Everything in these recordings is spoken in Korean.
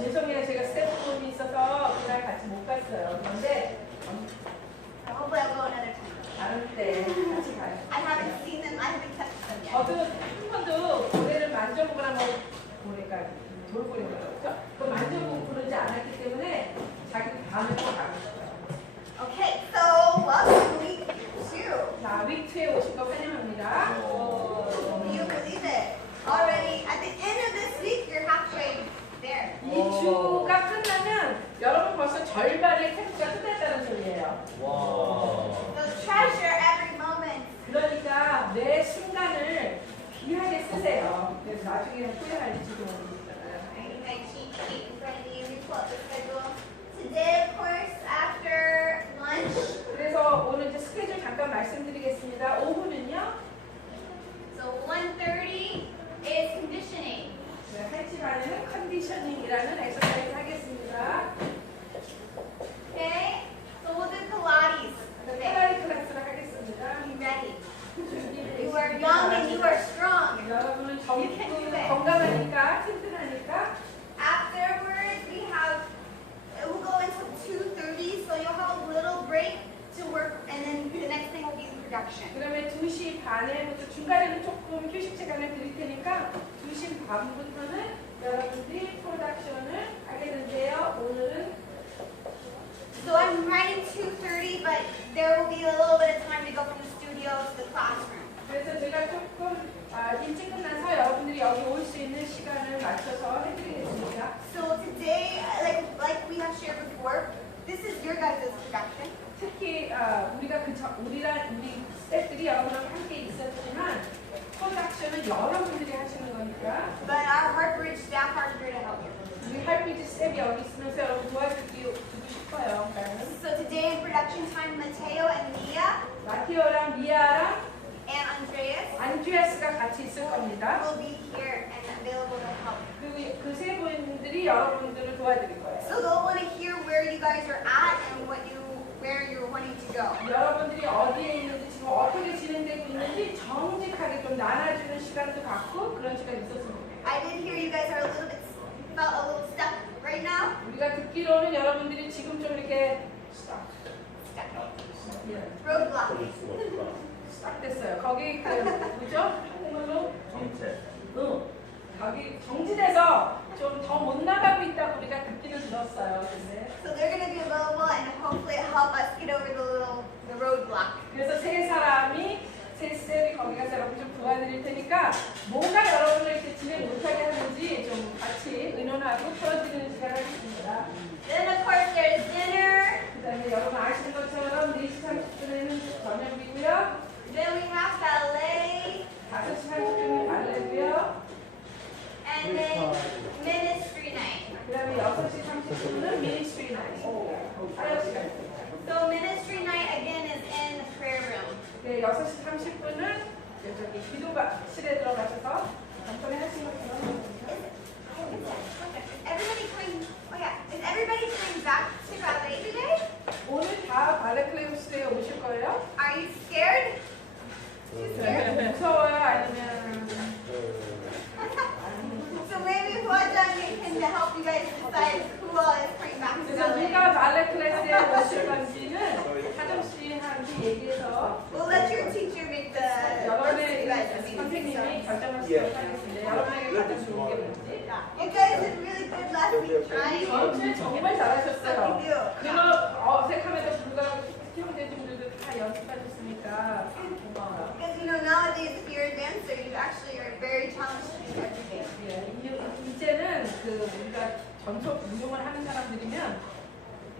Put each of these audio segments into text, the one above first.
죄송해요. 제가 스태프분이 있어서 그날 같이 못 갔어요. 그런데 Hopefully I'll go another time. 다른 때 같이 가요. I haven't seen them. I haven't touched them yet. 저도 한 번도 고래를 만져보거나 뭐 고래가 돌고래가 그 만져보고 그러지 않았기 때문에 자기 다음에 또 가고 싶어요. Okay, so welcome to week 2. 자, 위크에 오신 거 환영합니다. Can you believe it? Already at the end of this week, you're halfway there. 이 주가 끝나면 여러분 벌써 절반의 템포가 끝났다는 소리예요. So treasure every moment. 그러니까 매 순간을 귀하게 쓰세요. 그래서 나중에 후회할지도 모르겠어요. I need my cheat sheet in front of me. We pull up the schedule. Today, of course, after lunch. 그래서 오늘 이제 스케줄 잠깐 말씀드리겠습니다. 오후는요. So 1:30 is conditioning. 네, 1시 반에는 컨디셔닝이라는 엑서사이즈 하겠습니다. Okay? So we'll do Pilates. 페라리 클래스를 하겠습니다. Be ready. 준비를 You are young and you are strong. 여러분은 You can do 젊고 it. 건강하니까 튼튼하니까 Afterwards, we have, it will go until 2:30, so you'll have a little break to work, and then the next thing will be production. 그러면 2시 반에부터 중간에는 조금 휴식 시간을 드릴 테니까 2시 반부터는 여러분들이 프로덕션을 하게 되는데요. 오늘은 So I'm writing 2:30, but there will be a little bit of time to go from the studio to the classroom. 그래서 제가 조금 일찍 끝나서 여러분들이 여기 올 수 있는 시간을 맞춰서 해드리겠습니다. So today, like we have shared before, this is your guys' production. 특히 우리가 우리 스태프들이 여러분하고 함께 있었지만 프로덕션은 여러분들이 하시는 거니까 But our Heartbridge staff are here to help you. 우리 할비지 스텝이 여기 있으면서 여러분 도와주고 싶어요. So today in production time, Mateo and Mia 마티오랑 미아랑 and Andreas 안드레아스가 같이 있을 겁니다. will be here and available to help. 그리고 그 세 분들이 여러분들을 도와드릴 거예요. So they'll want to hear where you guys are at and where you're wanting to go. 여러분들이 어디에 있는지 지금 어떻게 진행되고 있는지 정직하게 좀 나눠주는 시간도 갖고 그런 시간이 있었으면 좋겠어요. I did hear you guys are felt a little stuck right now. 우리가 듣기로는 여러분들이 지금 좀 이렇게 Roadblock. 스탑 됐어요. 거기 뭐죠? 한국말로 거기 정지돼서 좀 더 못 나가고 있다고 우리가 듣기는 들었어요. 근데 So they're going to be available and hopefully help us get over the roadblock. 그래서 세 스텝이 거기 가서 여러분 좀 도와드릴 테니까 뭔가 여러분을 이렇게 진행 못하게 하는지 좀 같이 의논하고 풀어드리는 시간을 하겠습니다. Then of course there's dinner. 그 다음에 여러분 아시는 것처럼 4시 30분에는 저녁이고요. Then we have ballet. 5시 30분은 발레고요. And then ministry night. 그 다음에 6시 30분은 미니스트리 나이트입니다. 사역 시간입니다. So ministry night again is in the prayer room. 네, 6시 30분은 저기 기도실에 들어가셔서 간단히 하신 것처럼 Is everybody coming back to ballet today? 오늘 다 발레 클래스에 오실 거예요? Are you scared? Too scared? 무서워요? 아니면 So maybe Huajan can help you guys decide who all is coming back to 그래서 ballet. 누가 발레 클래스에 오실 건지는 하정 씨한테 얘기해서 We'll let your teacher make the 여러분의 you guys the 선생님이 결정하시도록 하겠습니다. 여러분에게 가장 좋은 게 뭔지. You guys did really good last week trying. 전체 정말 잘하셨어요. Thank you. 그리고 어색함에도 불구하고 수영대중들도 다 연습하셨으니까 고마워요. Because nowadays if you're a dancer, you actually are very challenged to do everything. 예, 이제는 우리가 전속 무용을 하는 사람들이면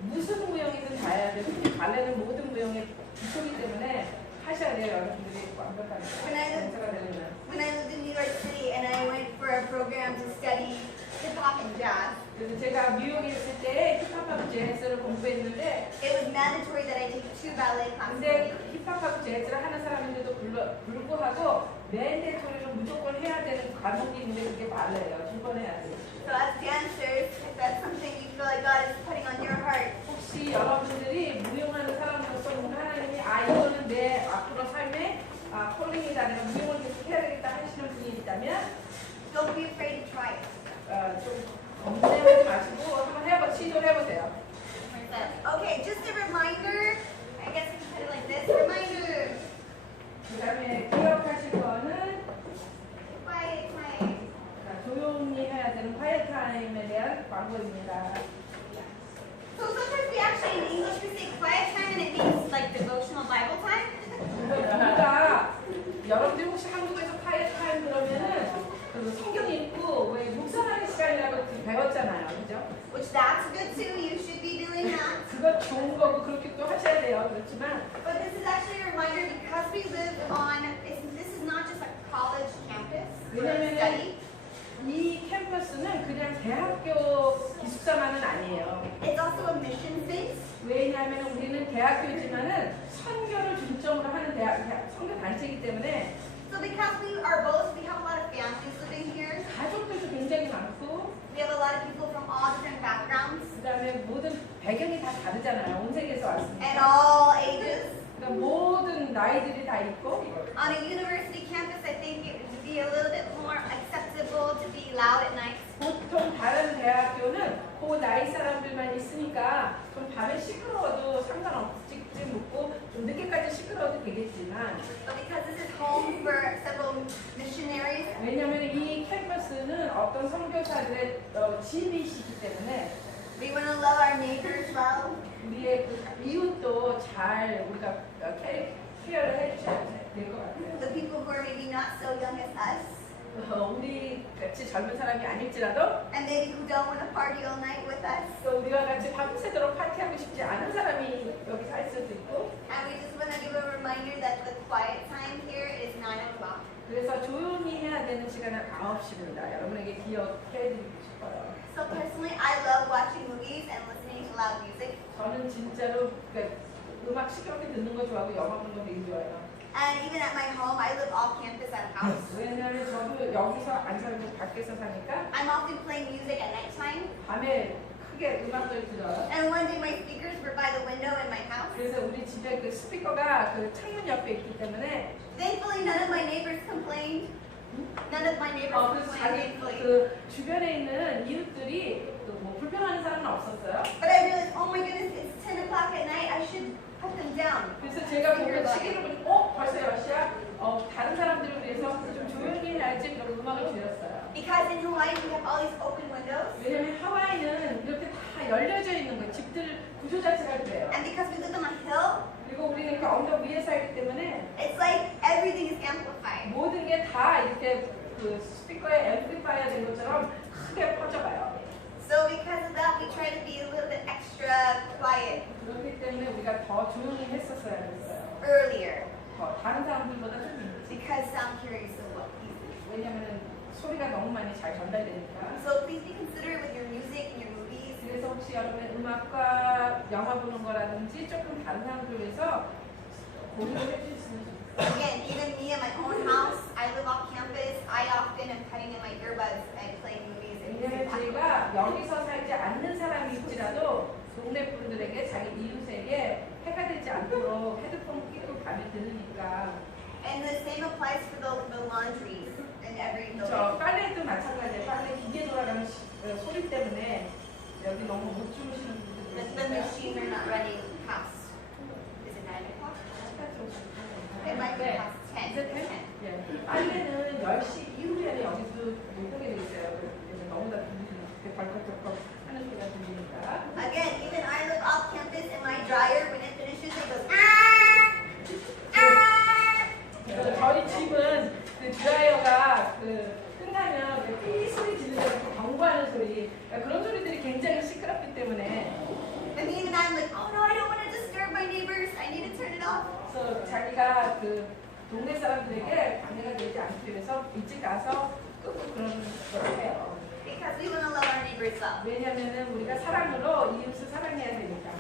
무슨 무용이든 다 해야 돼요. 특히 발레는 모든 무용의 기초이기 때문에 하셔야 돼요. 여러분들이 완벽하게 dancer가 되려면. When I lived in New York City and I went for a program to study hip hop and jazz, 그래서 제가 뉴욕에 있을 때 힙합하고 재즈를 공부했는데 it was mandatory that I take 2 ballet classes. 근데 힙합하고 재즈를 하는 사람인데도 불구하고 맨데토리로 무조건 해야 되는 과목이 있는데 그게 발레예요. 2번 해야 돼요. So as dancers, if that's something you feel like God is putting on your heart, 혹시 여러분들이 무용하는 사람으로서 뭔가 하나님이 이거는 내 앞으로 삶의 콜링이다 내가 무용을 계속 해야 되겠다 하시는 분이 있다면 don't be afraid to try it. 좀 겁내지 마시고 한번 시도를 해보세요. Okay, just a reminder. I guess we can put it like this. Reminder. 그 다음에 기억하실 거는 Quiet time. 자, 조용히 해야 되는 화이트 타임에 대한 광고입니다. So sometimes we actually in English we say quiet time and it means like devotional Bible time. 우리가 여러분들이 혹시 한국에서 화이트 타임 그러면은 그 성경 읽고 왜 묵상하는 시간이라고 배웠잖아요, 그죠? Which that's good too. You should be doing that. 그거 좋은 거고 그렇게 또 하셔야 돼요. 그렇지만 But this is actually a reminder because we live on. This is not just a college campus for study. 이 캠퍼스는 그냥 대학교 기숙사만은 아니에요. It's also a mission base. 왜냐하면 우리는 대학교지만은 선교를 중점으로 하는 선교 단체이기 때문에 So because we are both, we have a lot of families living here. 가족들도 굉장히 많고 We have a lot of people from all different backgrounds 그다음에 모든 배경이 다 다르잖아요. 온 세계에서 왔으니까. and all ages. 그러니까 모든 나이들이 다 있고 On a university campus, I think it would be a little bit more acceptable to be loud at night. 보통 다른 대학교는 그 나이 사람들만 있으니까 좀 밤에 시끄러워도 상관없지 묻고 좀 늦게까지 시끄러워도 되겠지만 But because this is home for several missionaries, 왜냐하면 이 캠퍼스는 어떤 선교사들의 집이시기 때문에 we want to love our neighbors well. 우리의 그 이웃도 잘 우리가 케어를 해주셔야 될 것 같아요. The people who are maybe not so young as us, 우리 같이 젊은 사람이 아닐지라도 and maybe who don't want to party all night with us. 또 우리와 같이 밤새도록 파티하고 싶지 않은 사람이 여기 살 수도 있고 And we just want to give a reminder that the quiet time here is 9 o'clock. 그래서 조용히 해야 되는 시간은 9시입니다. 여러분에게 기억해드리고 싶어요. So personally, I love watching movies and listening to loud music. 저는 진짜로 음악 시끄럽게 듣는 거 좋아하고 영화 보는 거 되게 좋아해요. And even at my home, I live off campus at a house. 왜냐하면 저도 여기서 안 살고 밖에서 사니까 I'm often playing music at nighttime. 밤에 크게 음악을 들어요. And one day my speakers were by the window in my house. 그래서 우리 집에 그 스피커가 그 창문 옆에 있기 때문에 Thankfully, none of my neighbors complained. None of my neighbors 그래서 complained, 자기 thankfully. 그 주변에 있는 이웃들이 뭐 불평하는 사람은 없었어요. But I realized, oh my goodness, it's 10 o'clock at night. I should put them down. 그래서 제가 보면 시계를 보니 벌써 10시야? 다른 사람들을 위해서 좀 조용히 해야지 그런 음악을 들었어요. Because in Hawaii, we have all these open windows. 왜냐면 하와이는 이렇게 다 열려져 있는 거예요. 집들 구조 자체가 그래요. And because we live on a hill, 그리고 우리는 이렇게 언덕 위에 살기 때문에 it's like everything is amplified. 모든 게 다 이렇게 그 스피커에 앰플리파이어 된 것처럼 크게 퍼져가요. So because of that, we try to be a little bit extra quiet 그렇기 때문에 우리가 더 조용히 했었어야 했어요. earlier. 다른 사람들보다 좀 Because sound hearing is so easy. 왜냐면 소리가 너무 많이 잘 전달되니까. So please be considerate with your music and your movies. 그래서 혹시 여러분의 음악과 영화 보는 거라든지 조금 다른 사람들 위해서 고민을 해주셨으면 좋겠어요. Again, even me in my own house, I live off campus. I often am putting in my earbuds and playing movies. 왜냐면 저희가 여기서 살지 않는 사람일지라도 동네 분들에게 자기 이웃에게 해가 되지 않도록 헤드폰 끼고 밤에 들으니까 And the same applies for the laundries in every 저 building. 빨래도 마찬가지예요. 빨래 기계 돌아가는 소리 때문에 여기 너무 못 주무시는 분들도 The machines are not running past. Is it 9 o'clock? It might be past 10. 이제 10? 예. 빨래는 10시 이후에는 여기도 못 보게 돼 있어요. 그래서 너무 다 들리니까 덜컥덜컥 하는 소리가 들리니까. Again, even I live off campus and my dryer, when it finishes, it goes 그래서 저희 집은 그 드라이어가 끝나면 삐 소리 지르는 경고하는 소리 그런 소리들이 굉장히 시끄럽기 때문에 And even I'm like, oh no, I don't want to disturb my neighbors. I need to turn it off. 그래서 자기가 그 동네 사람들에게 방해가 되지 않기 위해서 일찍 가서 끄고 그런 걸 해요. Because we want to love our neighbors well. 왜냐면은 우리가 사랑으로 이웃을 사랑해야 되니까.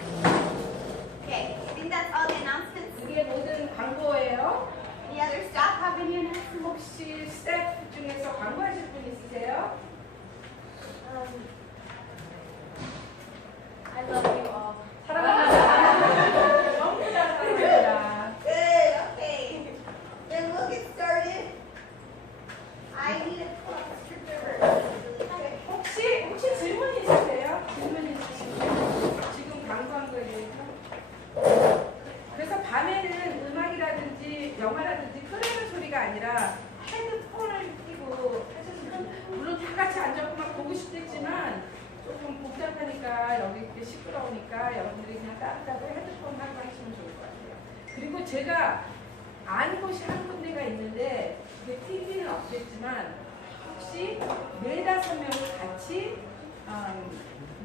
Okay, I think that's all the announcements. 이게 모든 광고예요. Any other staff have any announcements? 혹시 스태프 중에서 광고하실 분 있으세요? I love you all. 사랑합니다. 너무 사랑합니다. Good, okay. Then we'll get started. I need a scripture verse. Really quick. 혹시 질문 있으세요? 보니까 여기 이렇게 시끄러우니까 여러분들이 그냥 따뜻하게 헤드폰 하고 하시면 좋을 것 같아요. 그리고 제가 아는 곳이 한 군데가 있는데 그게 TV는 없겠지만 혹시 4-5명이 같이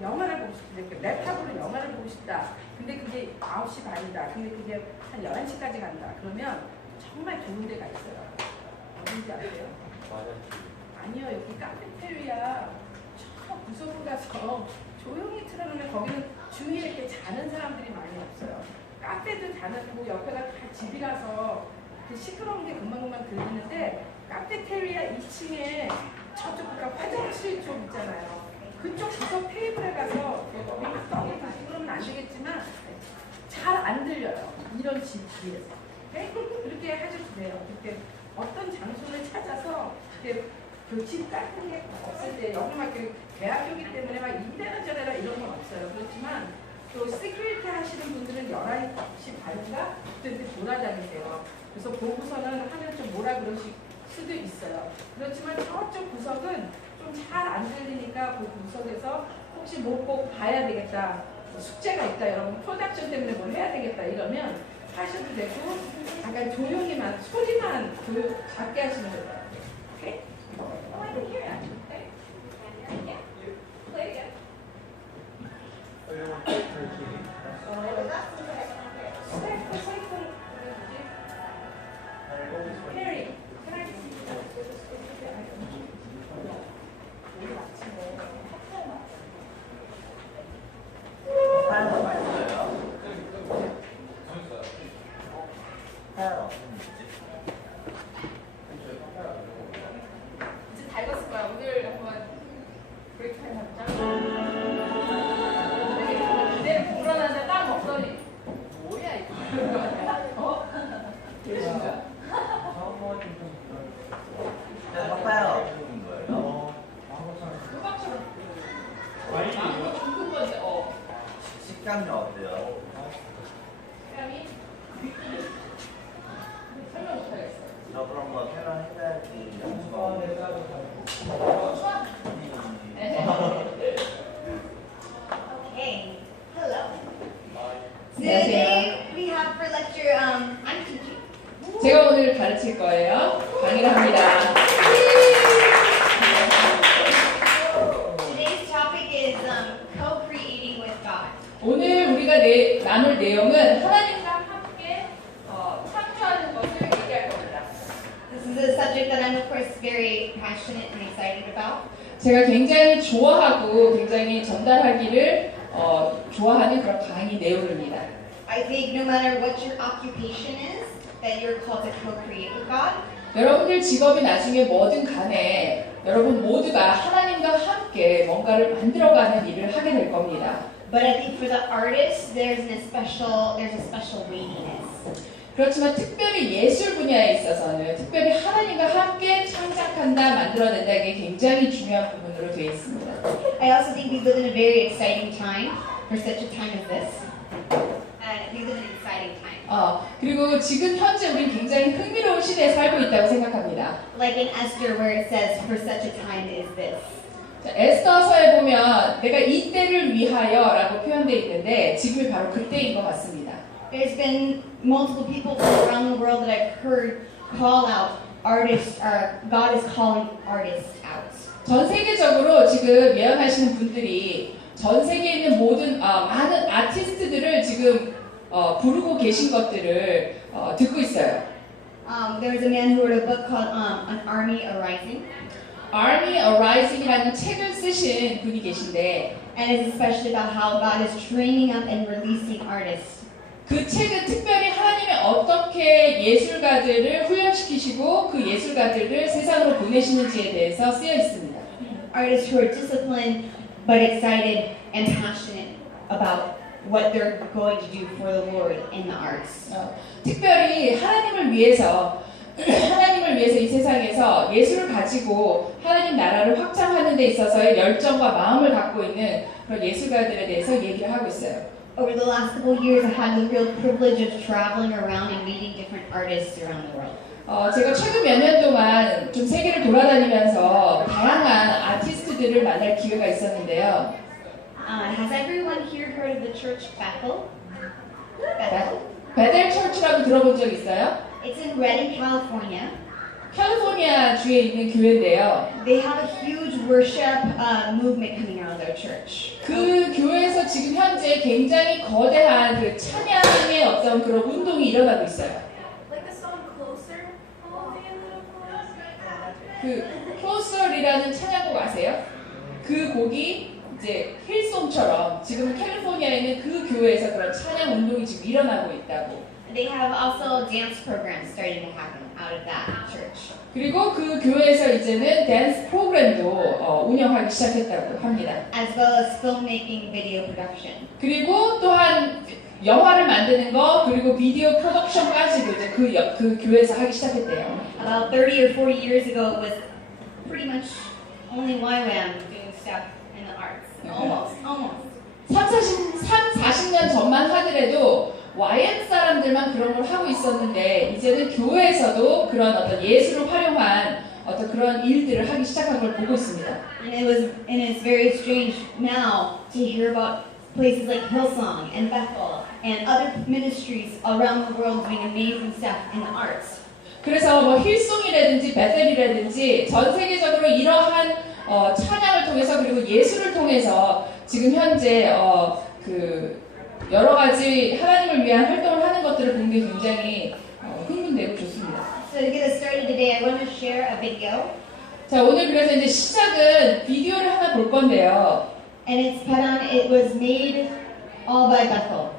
영화를 보고 싶은데 랩탑으로 영화를 보고 싶다. 근데 그게 9시 반이다. 근데 그게 한 11시까지 간다. 그러면 정말 좋은 데가 있어요. 어딘지 아세요? 아니요. 여기 카페테리아 저 구석으로 가서 조용히 틀어놓으면 거기는 주위에 이렇게 자는 사람들이 많이 없어요. 카페도 자는 옆에가 다 집이라서 그 시끄러운 게 금방금방 들리는데 카페테리아 2층에 저쪽 그러니까 화장실 쪽 있잖아요. 그쪽 구석 테이블에 가서 막 떡이 다시 그러면 안 되겠지만 잘 안 들려요. 이런 집 뒤에서. 오케이? 그렇게 하셔도 돼요. 이렇게 어떤 장소를 찾아서 이렇게 교집 같은 게 없을 때 여기 막 대학교이기 때문에 막 이래라 저래라 이런 건 없어요. 그렇지만 또 시큐리티 하시는 분들은 11시 반인가? 그때 돌아다니세요. 그래서 보고서는 하면 좀 뭐라 그러실 수도 있어요. 그렇지만 저쪽 구석은 좀 잘 안 들리니까 그 구석에서 혹시 뭐 꼭 봐야 되겠다. 숙제가 있다. 여러분 프로덕션 때문에 뭘 해야 되겠다. 이러면 하셔도 되고 약간 조용히만 소리만 작게 하시면 돼요. 오케이? Oh, I can hear it. Okay? Yeah. Play again. Harry, can I just 이제 다 익었을 거야. 오늘 한번 브레이크 타임 하자. 내일 불어나는데 딱 먹더니 뭐야 이거? 어? 계신가? 음악처럼. 망고 둥근 건데, 식감이 어때요? 사람이 설명 못하겠어. 저 그런 거 새로 해야지. 좋아. Okay. Hello. Today we have for lecture, I'm teaching. 제가 오늘 가르칠 거예요. 강의를 합니다. Today's topic is co-creating with God. 오늘 우리가 나눌 내용은 하나님과 함께 창조하는 것을 얘기할 겁니다. This is a subject that I'm of course very passionate and excited about. 제가 굉장히 좋아하고 굉장히 전달하기를 좋아하는 그런 강의 내용입니다. I think no matter what your occupation is, that you're called to co-create with God. 여러분들 직업이 나중에 뭐든 간에 여러분 모두가 하나님과 함께 뭔가를 만들어가는 일을 하게 될 겁니다. But I think for the artist, there's a special weightiness. 그렇지만 특별히 예술 분야에 있어서는 특별히 하나님과 함께 창작한다, 만들어낸다 이게 굉장히 중요한 부분으로 되어 있습니다. I also think we live in a very exciting time for such a time as this. We live in an exciting time. 그리고 지금 현재 우리는 굉장히 흥미로운 시대에 살고 있다고 생각합니다. Like in Esther where it says, for such a time as this. 자, 에스더서에 보면 내가 이때를 위하여라고 표현되어 있는데 지금이 바로 그때인 것 같습니다. There's been multiple people from around the world that I've heard call out artists, or God is calling artists out. 전 세계적으로 지금 예언하시는 분들이 전 세계에 있는 모든 많은 아티스트들을 지금 부르고 계신 것들을 듣고 있어요. There was a man who wrote a book called An Army Arising. Army Arising이라는 책을 쓰신 분이 계신데 And it's especially about how God is training up and releasing artists. 그 책은 특별히 하나님이 어떻게 예술가들을 훈련시키시고 그 예술가들을 세상으로 보내시는지에 대해서 쓰여 있습니다. Artists who are disciplined but excited and passionate about what they're going to do for the Lord in the arts. 특별히 하나님을 위해서 이 세상에서 예술을 가지고 하나님 나라를 확장하는 데 있어서의 열정과 마음을 갖고 있는 그런 예술가들에 대해서 얘기를 하고 있어요. Over the last couple of years, I had the real privilege of traveling around and meeting different artists around the world. 제가 최근 몇 년 동안 좀 세계를 돌아다니면서 다양한 아티스트들을 만날 기회가 있었는데요. Has everyone here heard of the church Bethel? Bethel. 베델 철치라고 들어본 적 있어요? It's in Redding, California. 캘리포니아 주에 있는 교회인데요. They have a huge worship movement coming out of their church. 그 교회에서 지금 현재 굉장히 거대한 그 찬양의 어떤 그런 운동이 일어나고 있어요. Like the song Closer? Hold me a little closer. 그 Closer이라는 찬양곡 아세요? 그 곡이 이제 힐송처럼 지금 캘리포니아에 있는 그 교회에서 그런 찬양 운동이 지금 일어나고 있다고. They have also dance programs starting to happen out of that church. 그리고 그 교회에서 이제는 댄스 프로그램도 운영하기 시작했다고 합니다. As well as filmmaking, video production. 그리고 또한 영화를 만드는 거 그리고 비디오 프로덕션까지도 이제 그 교회에서 하기 시작했대요. About 30 or 40 years ago, it was pretty much only YWAM doing stuff in the arts. Almost. 40년 전만 하더라도 YM 사람들만 그런 걸 하고 있었는데 이제는 교회에서도 그런 어떤 예술을 활용한 어떤 그런 일들을 하기 시작한 걸 보고 있습니다. And it's very strange now to hear about places like Hillsong and Bethel and other ministries around the world doing amazing stuff in the arts. 그래서 뭐 힐송이라든지 베델이라든지 전 세계적으로 이러한 찬양을 통해서 그리고 예술을 통해서 지금 현재 그 여러 가지 하나님을 위한 활동을 하는 것들을 보는 게 굉장히 흥분되고 좋습니다. So to get us started today, I want to share a video. 자, 오늘 그래서 이제 시작은 비디오를 하나 볼 건데요. And it was made all by Bethel.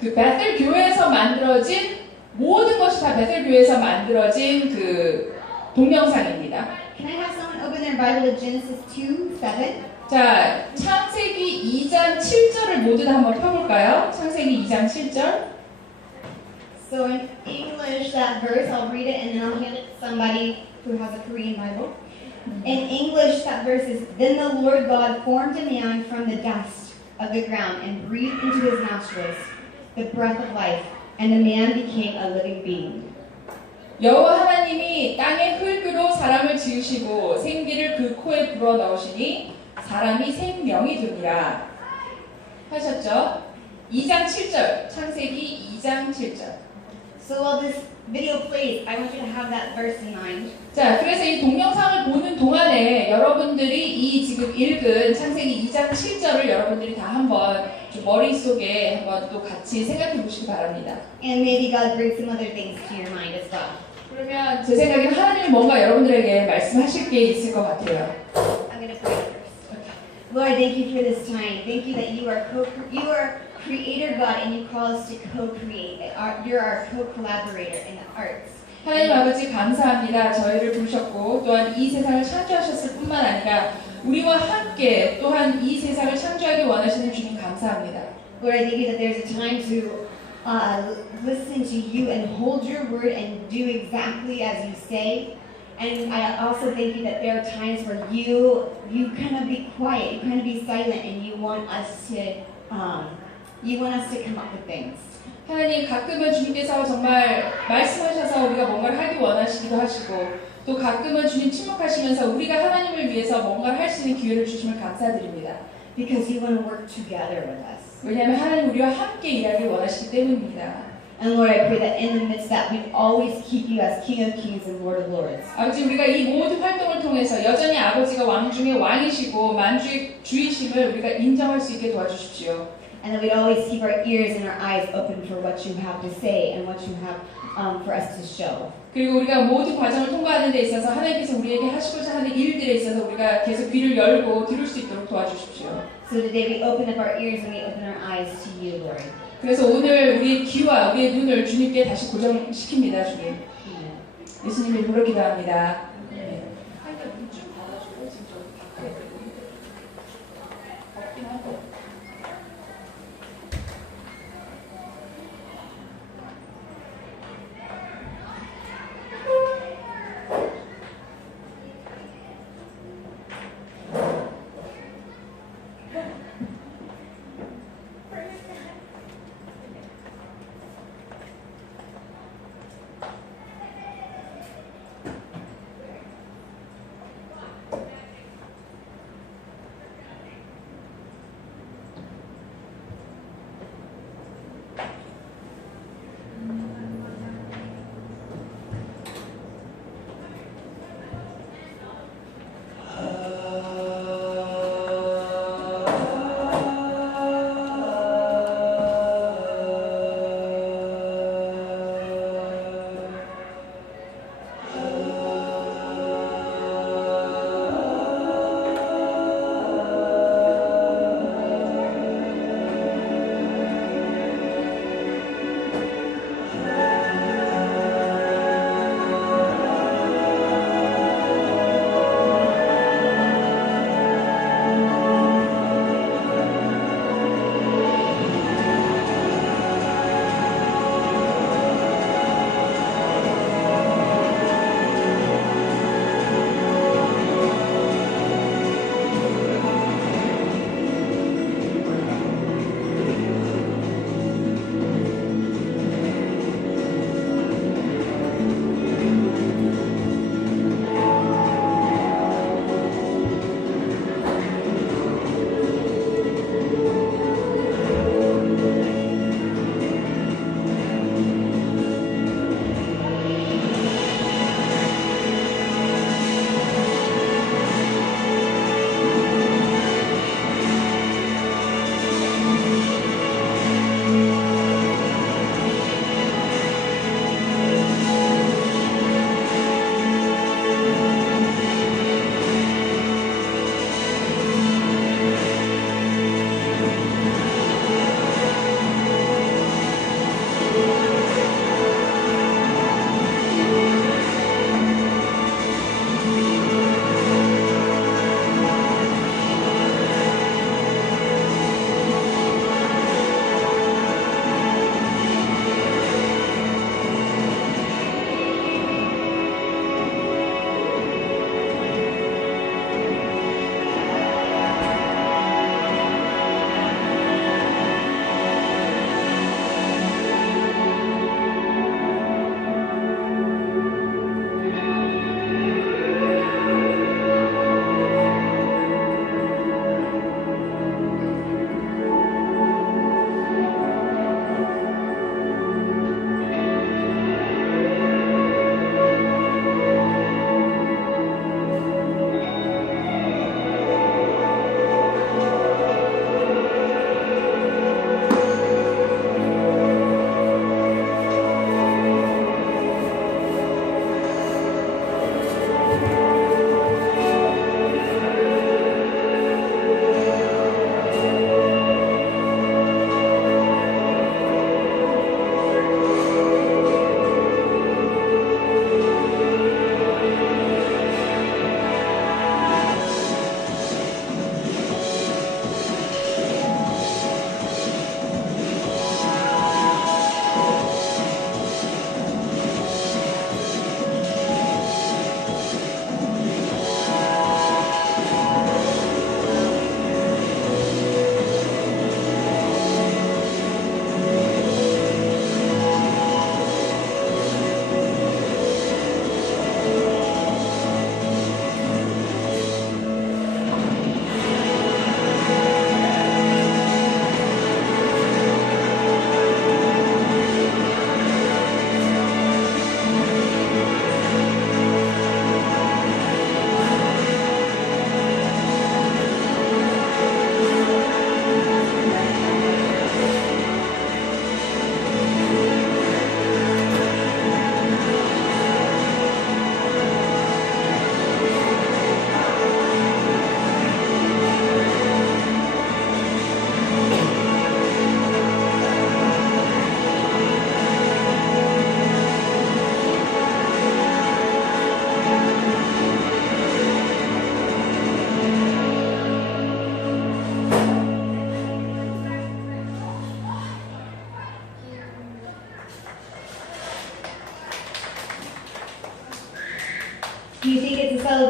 그 베델 교회에서 만들어진 모든 것이 다 베델 교회에서 만들어진 그 동영상입니다. Can I have someone open their Bible to Genesis 2:7? 자, 창세기 2장 7절을 모두 다 한번 펴볼까요? 창세기 2장 7절. So in English, that verse, I'll read it and then I'll hand it to somebody who has a Korean Bible. In English, that verse is, Then the Lord God formed a man from the dust of the ground and breathed into his nostrils the breath of life, and the man became a living being. 여호와 하나님이 땅의 흙으로 사람을 지으시고 생기를 그 코에 불어 넣으시니 사람이 생명이 되니라 하셨죠? 2장 7절, 창세기 2장 7절. So while this video plays, I want you to have that verse in mind. 자, 그래서 이 동영상을 보는 동안에 여러분들이 이 지금 읽은 창세기 2장 7절을 여러분들이 다 한번 좀 머릿속에 한번 또 같이 생각해 보시기 바랍니다. And maybe God brings some other things to your mind as well. 그러면 제 생각에는 하나님이 뭔가 여러분들에게 말씀하실 게 있을 것 같아요. I'm going to pray first. Lord, thank you for this time. Thank you that you are Creator God and you call us to co-create. You're our co-collaborator in the arts. 하나님 아버지 감사합니다. 저희를 부르셨고 또한 이 세상을 창조하셨을 뿐만 아니라 우리와 함께 또한 이 세상을 창조하기 원하시는 주님 감사합니다. Lord, I thank you that there's a time to listen to you and hold your word and do exactly as you say. And I also thank you that there are times where you kind of be quiet, you kind of be silent, and you want us to come up with things. 하나님 가끔은 주님께서 정말 말씀하셔서 우리가 뭔가를 하기 원하시기도 하시고 또 가끔은 주님 침묵하시면서 우리가 하나님을 위해서 뭔가를 할 수 있는 기회를 주심을 감사드립니다. Because you want to work together with us. 왜냐하면 하나님 우리와 함께 일하길 원하시기 때문입니다. And Lord, I pray that in the midst of that, we always keep you as King of Kings and Lord of Lords. 아버지 우리가 이 모든 활동을 통해서 여전히 아버지가 왕 중에 왕이시고 만주의 주이심을 우리가 인정할 수 있게 도와주십시오. And that we'd always keep our ears and our eyes open for what you have to say and what you have for us to show. 그리고 우리가 모든 과정을 통과하는 데 있어서 하나님께서 우리에게 하시고자 하는 일들에 있어서 우리가 계속 귀를 열고 들을 수 있도록 도와주십시오. So today we open up our ears and we open our eyes to you, Lord. 그래서 오늘 우리의 귀와 우리의 눈을 주님께 다시 고정시킵니다, 주님. Amen. 예수님의 이름으로 기도합니다.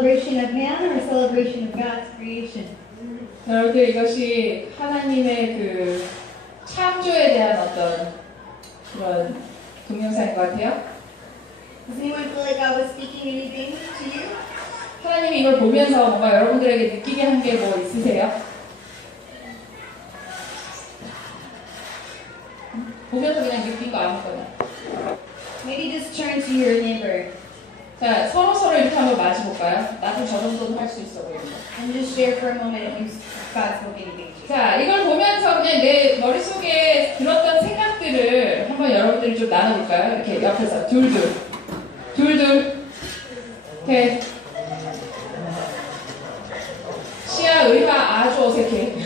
celebration of man or a celebration of God's creation? 여러분들 이것이 하나님의 그 창조에 대한 어떤 그런 동영상인 것 같아요. Does anyone feel like God was speaking anything to you? 하나님이 이걸 보면서 뭔가 여러분들에게 느끼게 한 게 뭐 있으세요? 보면서 그냥 느낀 거 아무거나. Maybe just turn to your neighbor 자, 서로 이렇게 한번 마주볼까요? 나도 저 정도는 할 수 있어 보이는 거. and just share for a moment if God spoke anything to you. 자, 이걸 보면서 그냥 내 머릿속에 들었던 생각들을 한번 여러분들이 좀 나눠볼까요? 이렇게 옆에서 둘둘. 이렇게. 시야, 의화 아주 어색해.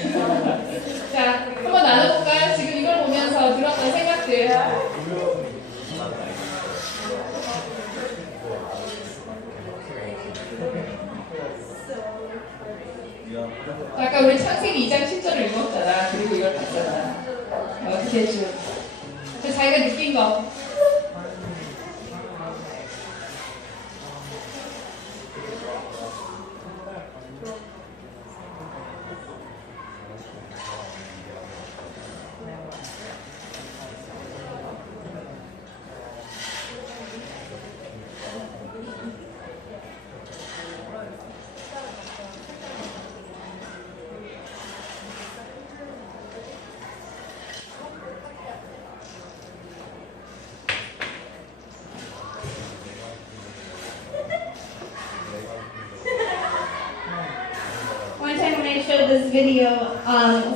자, 한번 나눠볼까요? 지금 이걸 보면서 들었던 생각들. 아까 우리 창세기 2장 10절을 읽었잖아. 그리고 이걸 봤잖아. 어떻게 좀 자기가 느낀 거. One time when I showed this video,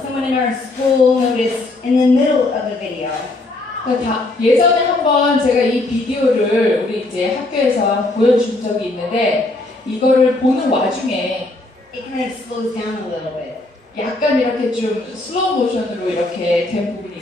someone in our school noticed in the middle of the video 예전에 한번 제가 이 비디오를 우리 이제 학교에서 보여준 적이 있는데 이거를 보는 와중에 it kind of slows down a little bit. 약간 이렇게 좀 슬로우 모션으로 이렇게 된 부분이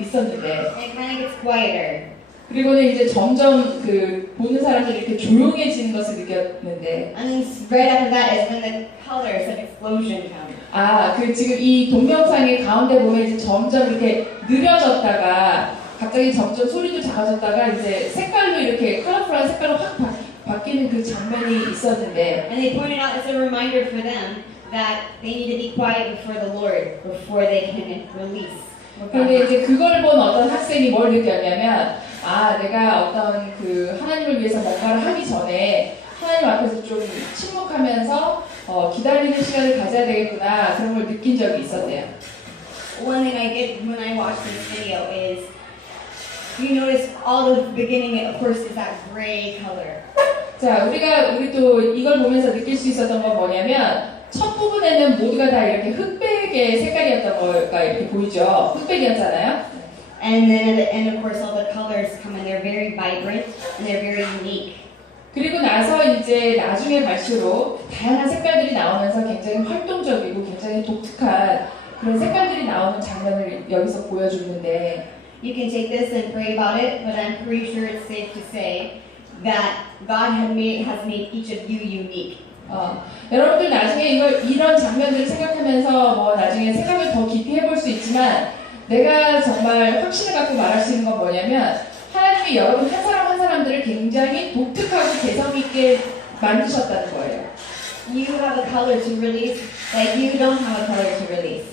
있었는데 And it kind of gets quieter. 그리고는 이제 점점 그 보는 사람들이 이렇게 조용해지는 것을 느꼈는데 And then right after that is when the colors of explosion come. 그 지금 이 동영상의 가운데 보면 이제 점점 이렇게 느려졌다가 갑자기 점점 소리도 작아졌다가 이제 색깔로 이렇게 컬러풀한 색깔로 확 바뀌는 그 장면이 있었는데 And they pointed out it's a reminder for them that they need to be quiet before the Lord before they can release. what God 근데 has. 이제 그걸 본 어떤 학생이 뭘 느꼈냐면 내가 어떤 그 하나님을 위해서 뭔가를 하기 전에 하나님 앞에서 좀 침묵하면서 기다리는 시간을 가져야 되겠구나 그런 걸 느낀 적이 있었대요. One thing I did when I watched this video is you notice all the beginning, of course, is that gray color. 자, 우리 또 이걸 보면서 느낄 수 있었던 건 뭐냐면 첫 부분에는 모두가 다 이렇게 흑백의 색깔이었던 거가 이렇게 보이죠. 흑백이었잖아요. And then at the end, of course, all the colors come and they're very vibrant and they're very unique. 그리고 나서 이제 나중에 갈수록 다양한 색깔들이 나오면서 굉장히 활동적이고 굉장히 독특한 그런 색깔들이 나오는 장면을 여기서 보여주는데 You can take this and pray about it, but I'm pretty sure it's safe to say that God has made each of you unique. 여러분들 나중에 이런 장면들을 생각하면서 뭐 나중에 생각을 더 깊이 해볼 수 있지만 내가 정말 확신을 갖고 말할 수 있는 건 뭐냐면 하나님이 여러분 한 사람 한 사람들을 굉장히 독특하고 개성 있게 만드셨다는 거예요. You have a color to release that you don't have a color to release.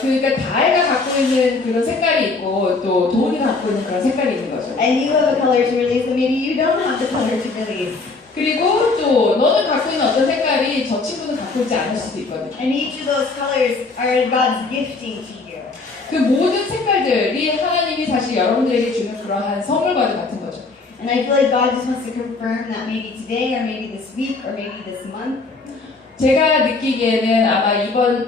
그러니까 다혜가 갖고 있는 그런 색깔이 있고 또 도훈이 갖고 있는 그런 색깔이 있는 거죠. And you have a color to release that maybe you don't have the color to release. 그리고 또 너는 갖고 있는 어떤 색깔이 저 친구는 갖고 있지 않을 수도 있거든요. And each of those colors are God's gifting to you. 그 모든 색깔들이 하나님이 사실 여러분들에게 주는 그러한 선물과도 같은 거죠. And I feel like God just wants to confirm that maybe today or maybe this week or maybe this month 제가 느끼기에는 아마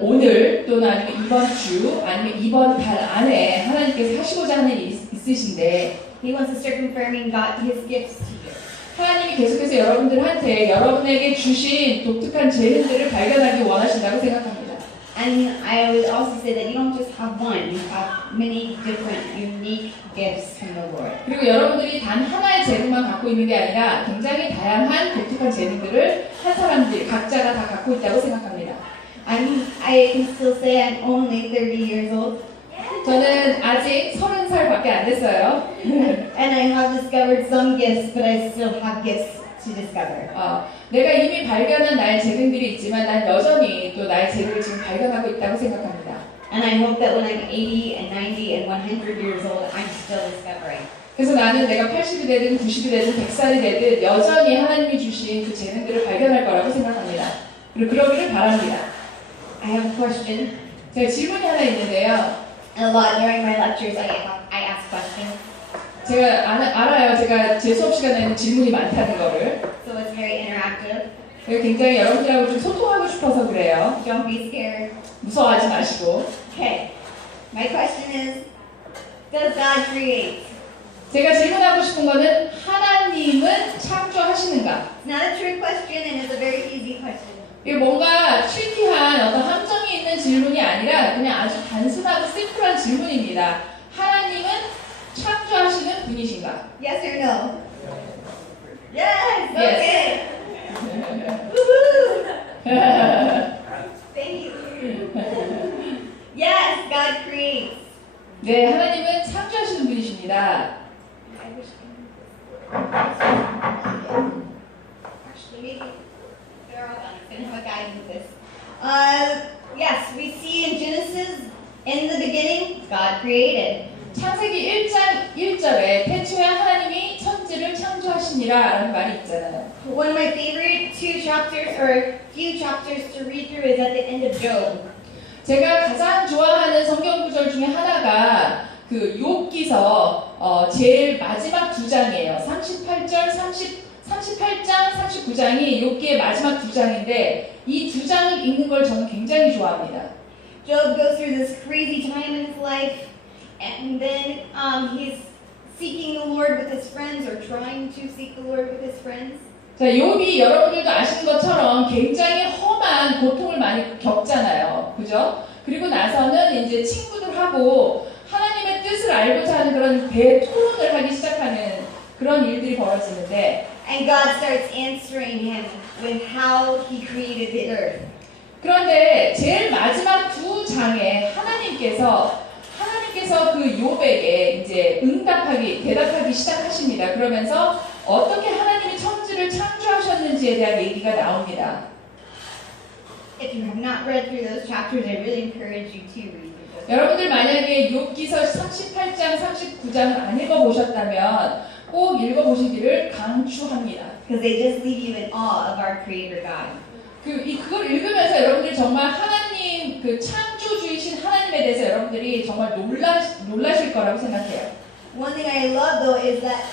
오늘 또는 아니면 이번 주 아니면 이번 달 안에 하나님께서 하시고자 하는 일이 있으신데 He wants to start confirming His gifts to you. 하나님이 계속해서 여러분들한테 여러분에게 주신 독특한 재능들을 발견하기 원하신다고 생각합니다. And I would also say that you don't just have one, you have many different unique gifts from the Lord. 그리고 여러분들이 단 하나의 재능만 갖고 있는 게 아니라 굉장히 다양한 독특한 재능들을 한 사람들 각자가 다 갖고 있다고 생각합니다. I can still say I'm only 30 years old. 저는 아직 30살밖에 안 됐어요. And I have discovered some gifts, but I still have gifts to discover. 내가 이미 발견한 나의 재능들이 있지만 난 여전히 또 나의 재능을 지금 발견하고 있다고 생각합니다. And I hope that when I'm 80 and 90 and 100 years old, I'm still discovering. 그래서 나는 내가 80이 되든 90이 되든 100살이 되든 여전히 하나님이 주신 그 재능들을 발견할 거라고 생각합니다. 그리고 그러기를 바랍니다. I have a question. 제가 질문이 하나 있는데요. And a lot during my lectures, I ask questions. 제가 알아요. 제가 제 수업 시간에는 질문이 많다는 거를. So it's very interactive. 제가 굉장히 여러분들하고 좀 소통하고 싶어서 그래요. Don't be scared. 무서워하지 마시고. Okay. My question is, does God create? 제가 질문하고 싶은 거는 하나님은 창조하시는가? It's not a trick question and it's a very easy question. 이게 뭔가 트리키한 어떤 함정이 있는 질문이 아니라 그냥 아주 단순하고 심플한 질문입니다. 하나님은 창조하시는 분이신가? Yes or no? Yes! Yes. Okay! Woohoo! Thank you. Yes, God creates. 네, 하나님은 창조하시는 분이십니다. I wish I knew this. Actually, maybe they're all done. I'm gonna have a guide with this. Yes, we see in Genesis, in the beginning, God created. 창세기 1장 1절에 태초에 하나님이 천지를 창조하시니라 라는 말이 있잖아요. One of my favorite two chapters, or few chapters to read through, is at the end of Job. 제가 가장 좋아하는 성경 구절 중에 하나가 그 욥기서 제일 마지막 두 장이에요. 38장, 39장이 욥기의 마지막 두 장인데 이 두 장을 읽는 걸 저는 굉장히 좋아합니다. Job goes through this crazy time in his life, and then he's seeking the Lord with his friends, or trying to seek the Lord with his friends. 자, 욥이 여러분들도 아시는 것처럼 굉장히 험한 고통을 많이 겪잖아요. 그죠? 그리고 나서는 이제 친구들하고 하나님의 뜻을 알고자 하는 그런 대토론을 하기 시작하는 그런 일들이 벌어지는데 And God starts answering him with how he created the earth. 그런데 제일 마지막 두 장에 하나님께서 그 욥에게 이제 대답하기 시작하십니다. 그러면서 어떻게 하나님이 천지를 창조하셨는지에 대한 얘기가 나옵니다. If you have not read through those chapters, I really encourage you to read those. 여러분들 만약에 욥기서 38장, 39장을 안 읽어보셨다면 꼭 읽어보시기를 강추합니다. Because they just leave you in awe of our Creator God. 그걸 읽으면서 여러분들이 정말 하나님, 그 창조주이신 하나님에 대해서 여러분들이 정말 놀라실 거라고 생각해요. One thing I love though is that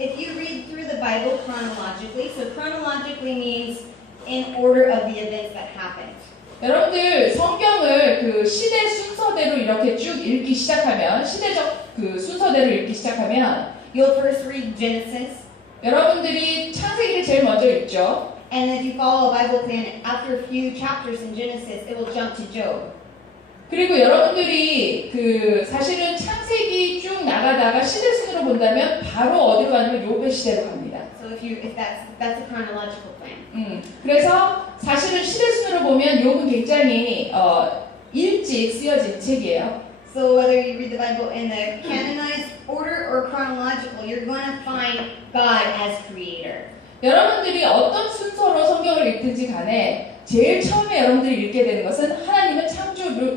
if you read through the Bible chronologically, so chronologically means in order of the events that happened. 여러분들 성경을 그 시대 순서대로 이렇게 쭉 읽기 시작하면 시대적 그 순서대로 읽기 시작하면 You'll first read Genesis, 여러분들이 창세기를 제일 먼저 읽죠. and if you follow a Bible plan, after a few chapters in Genesis, it will jump to Job. 그리고 여러분들이 그 사실은 창세기 쭉 나가다가 시대 순으로 본다면 바로 어디로 가냐면 욥의 시대로 갑니다. So if that's a chronological plan. 그래서 사실은 시대 순으로 보면 욥은 굉장히 일찍 쓰여진 책이에요. So whether you read the Bible in the canonized order or chronological, you're going to find God as creator. 여러분들이 어떤 순서로 성경을 읽든지 간에 제일 처음에 여러분들이 읽게 되는 것은 하나님은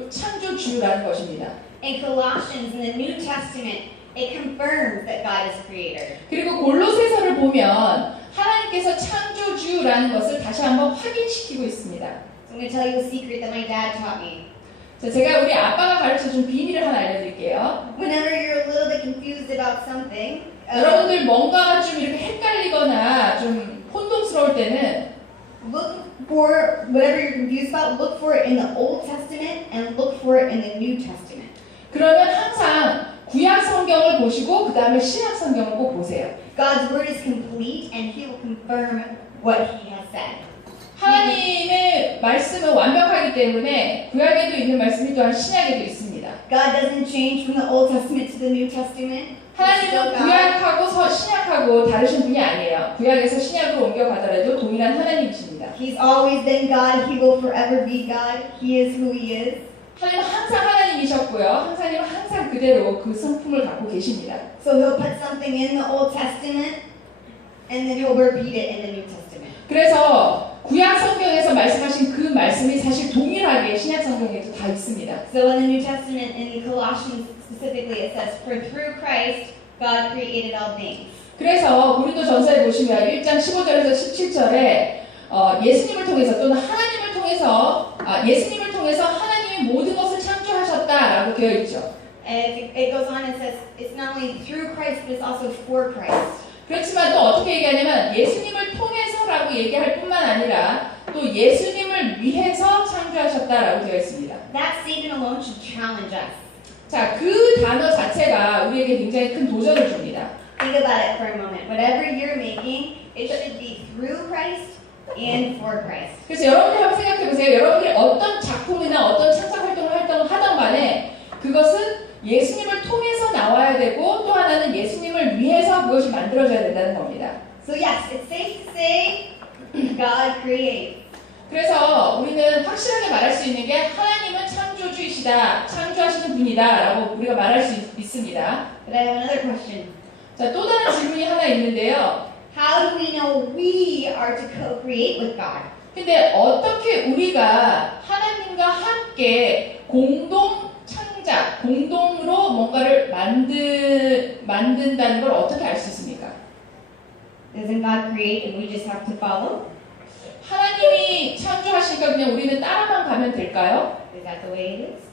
창조주라는 것입니다. In Colossians, in the New Testament, it confirms that God is creator. 그리고 골로새서를 보면 하나님께서 창조주라는 것을 다시 한번 확인시키고 있습니다. So I'm going to tell you a secret that my dad taught me. 자, 제가 우리 아빠가 가르쳐준 비밀을 하나 알려드릴게요. Whenever you're a little bit confused about something, 여러분들 뭔가 좀 이렇게 헷갈리거나 좀 혼동스러울 때는 look for whatever you're confused about, look for it in the Old Testament and look for it in the New Testament. 그러면 항상 구약 성경을 보시고 그 다음에 신약 성경을 꼭 보세요. God's word is complete and He will confirm what He has said. 하나님의 말씀은 완벽하기 때문에 구약에도 있는 말씀이 또한 신약에도 있습니다. God doesn't change from the Old Testament to the New Testament. 하나님은 구약하고 신약하고 다르신 분이 아니에요. 구약에서 신약으로 옮겨가더라도 동일한 하나님이십니다. He's always been God. He will forever be God. He is who He is. 하나님은 항상 하나님이셨고요. 하나님은 항상 그대로 그 성품을 갖고 계십니다. So He'll put something in the Old Testament And then he'll repeat it in the New Testament. 그래서 구약 성경에서 말씀하신 그 말씀이 사실 동일하게 신약 성경에도 다 있습니다. So in the New Testament, in Colossians specifically, it says, "For through Christ, God created all things." 그래서 고린도전서에 보시면 1장 15절에서 17절에 예수님을 통해서 또는 하나님을 통해서 예수님을 통해서 하나님이 모든 것을 창조하셨다라고 되어 있죠. And it goes on and says, it's not only through Christ, but it's also for Christ. 그렇지만 또 어떻게 얘기하냐면 예수님을 통해서라고 얘기할 뿐만 아니라 또 예수님을 위해서 창조하셨다라고 되어 있습니다. That statement alone should challenge us. 자, 그 단어 자체가 우리에게 굉장히 큰 도전을 줍니다. Think about it for a moment. Whatever you're making, it should be through Christ and for Christ. 그래서 여러분들 한번 생각해 보세요. 여러분들이 어떤 작품이나 어떤 창작 활동을 하던 간에 그것은 예수님을 통해서 나와야 되고 또 하나는 예수님을 위해서 그것이 만들어져야 된다는 겁니다. So yes, it's safe to say God creates. 그래서 우리는 확실하게 말할 수 있는 게 하나님은 창조주이시다, 창조하시는 분이다라고 우리가 말할 수 있습니다. But I have another question. 자, 또 다른 질문이 하나 있는데요. How do we know we are to co-create with God? 근데 어떻게 우리가 하나님과 함께 공동 창작, 공동으로 뭔가를 만든다는 걸 어떻게 알 수 있습니까? Doesn't God create and we just have to follow? 하나님이 창조하시니까 그냥 우리는 따라만 가면 될까요? Is that the way it is?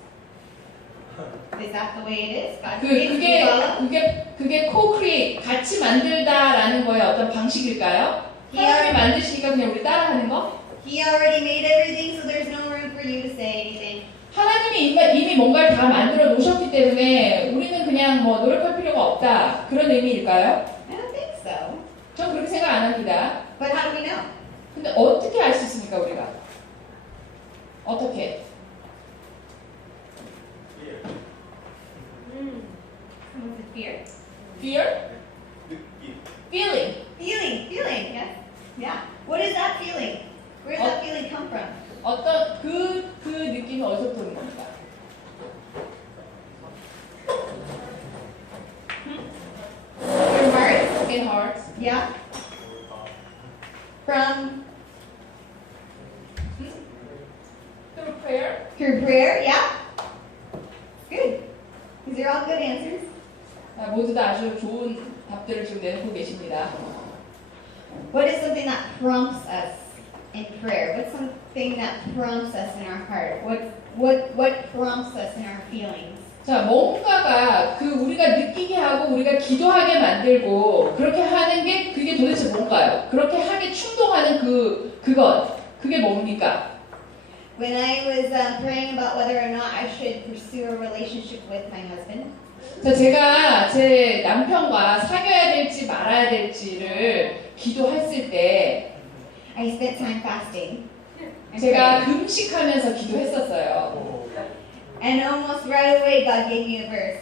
Is that the way it is? God creates, we 그게 follow? co-create, 같이 만들다라는 거의 어떤 방식일까요? 하나님이 만드시니까 그냥 우리 따라하는 거? He already made everything, so there's no room for you to say anything. 하나님이 이미 뭔가를 다 만들어 놓으셨기 때문에 우리는 그냥 뭐 노력할 필요가 없다. 그런 의미일까요? I don't think so. 전 그렇게 생각 안 합니다. But how do we know? 근데 어떻게 알 수 있습니까, 우리가? 어떻게? Someone said fear. Fear? Feeling. Feeling, yes. Yeah. What is that feeling? Where does that feeling come from? 어떤 그 느낌이 어디서부터 오는 겁니까? Your heart? In heart. Yeah. From Through prayer. through prayer? Yeah. Good. These are all good answers. 모두 다 아주 좋은 답들을 지금 내놓고 계십니다. What is something that prompts us in prayer? What's something that prompts us in our heart? What prompts us in our feelings? 자, 뭔가가 우리가 느끼게 하고 우리가 기도하게 만들고 그렇게 하는 게 그게 도대체 뭔가요? 그렇게 하게 충동하는 그게 뭡니까? When I was praying about whether or not I should pursue a relationship with my husband, 자, 제가 제 남편과 사귀어야 될지 말아야 될지를 기도했을 때 I spent time fasting. and 제가 praying. 금식하면서 기도했었어요. And almost right away, God gave me a verse.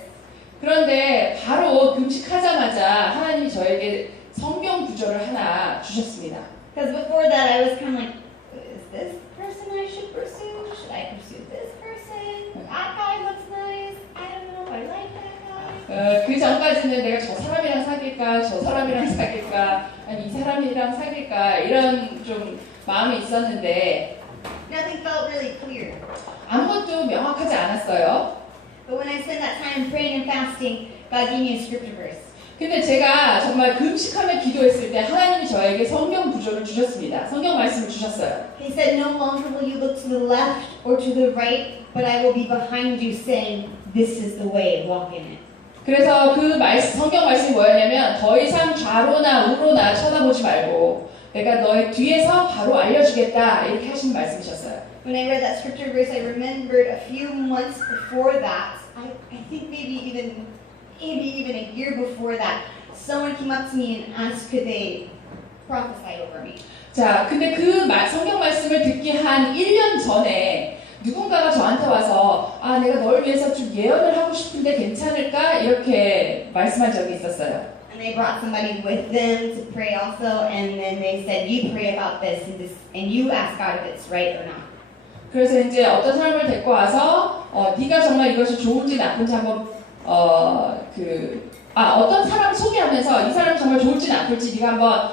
그런데 바로 금식하자마자 하나님이 저에게 성경 구절을 하나 주셨습니다. Because before that, I was kind of like, is this person I should pursue? Should I pursue this person? That guy looks nice. I don't know. I like that guy. 그 전까지는 내가 저 사람이랑 사귈까, 저 사람이랑 사귈까, 아니 이 사람이랑 사귈까 이런 좀 마음이 있었는데 Nothing felt really clear. 아무것도 명확하지 않았어요. But when I spent that time praying and fasting, God gave me a scripture verse. 근데 제가 정말 금식하며 기도했을 때 하나님이 저에게 성경 구절을 주셨습니다. 성경 말씀을 주셨어요. He said, no longer will you look to the left or to the right, but I will be behind you saying, this is the way, walk in it. 그래서 성경 말씀이 뭐였냐면 더 이상 좌로나 우로나 쳐다보지 말고 내가 너의 뒤에서 바로 알려주겠다 이렇게 하시는 말씀이셨어요. When I read that scripture verse, I remembered a few months before that, I think maybe even a year before that, someone came up to me and asked could they prophesy over me. 자, 근데 성경 말씀을 듣기 한 1년 전에 누군가가 저한테 와서 내가 널 위해서 좀 예언을 하고 싶은데 괜찮을까? 이렇게 말씀한 적이 있었어요. And they brought somebody with them to pray also, and then they said, you pray about this and you ask God if it's right or not. 그래서 이제 어떤 사람을 데리고 와서 네가 정말 이것이 좋은지 나쁜지 한번 어떤 사람 소개하면서 이 사람 정말 좋을지 나쁠지 네가 한번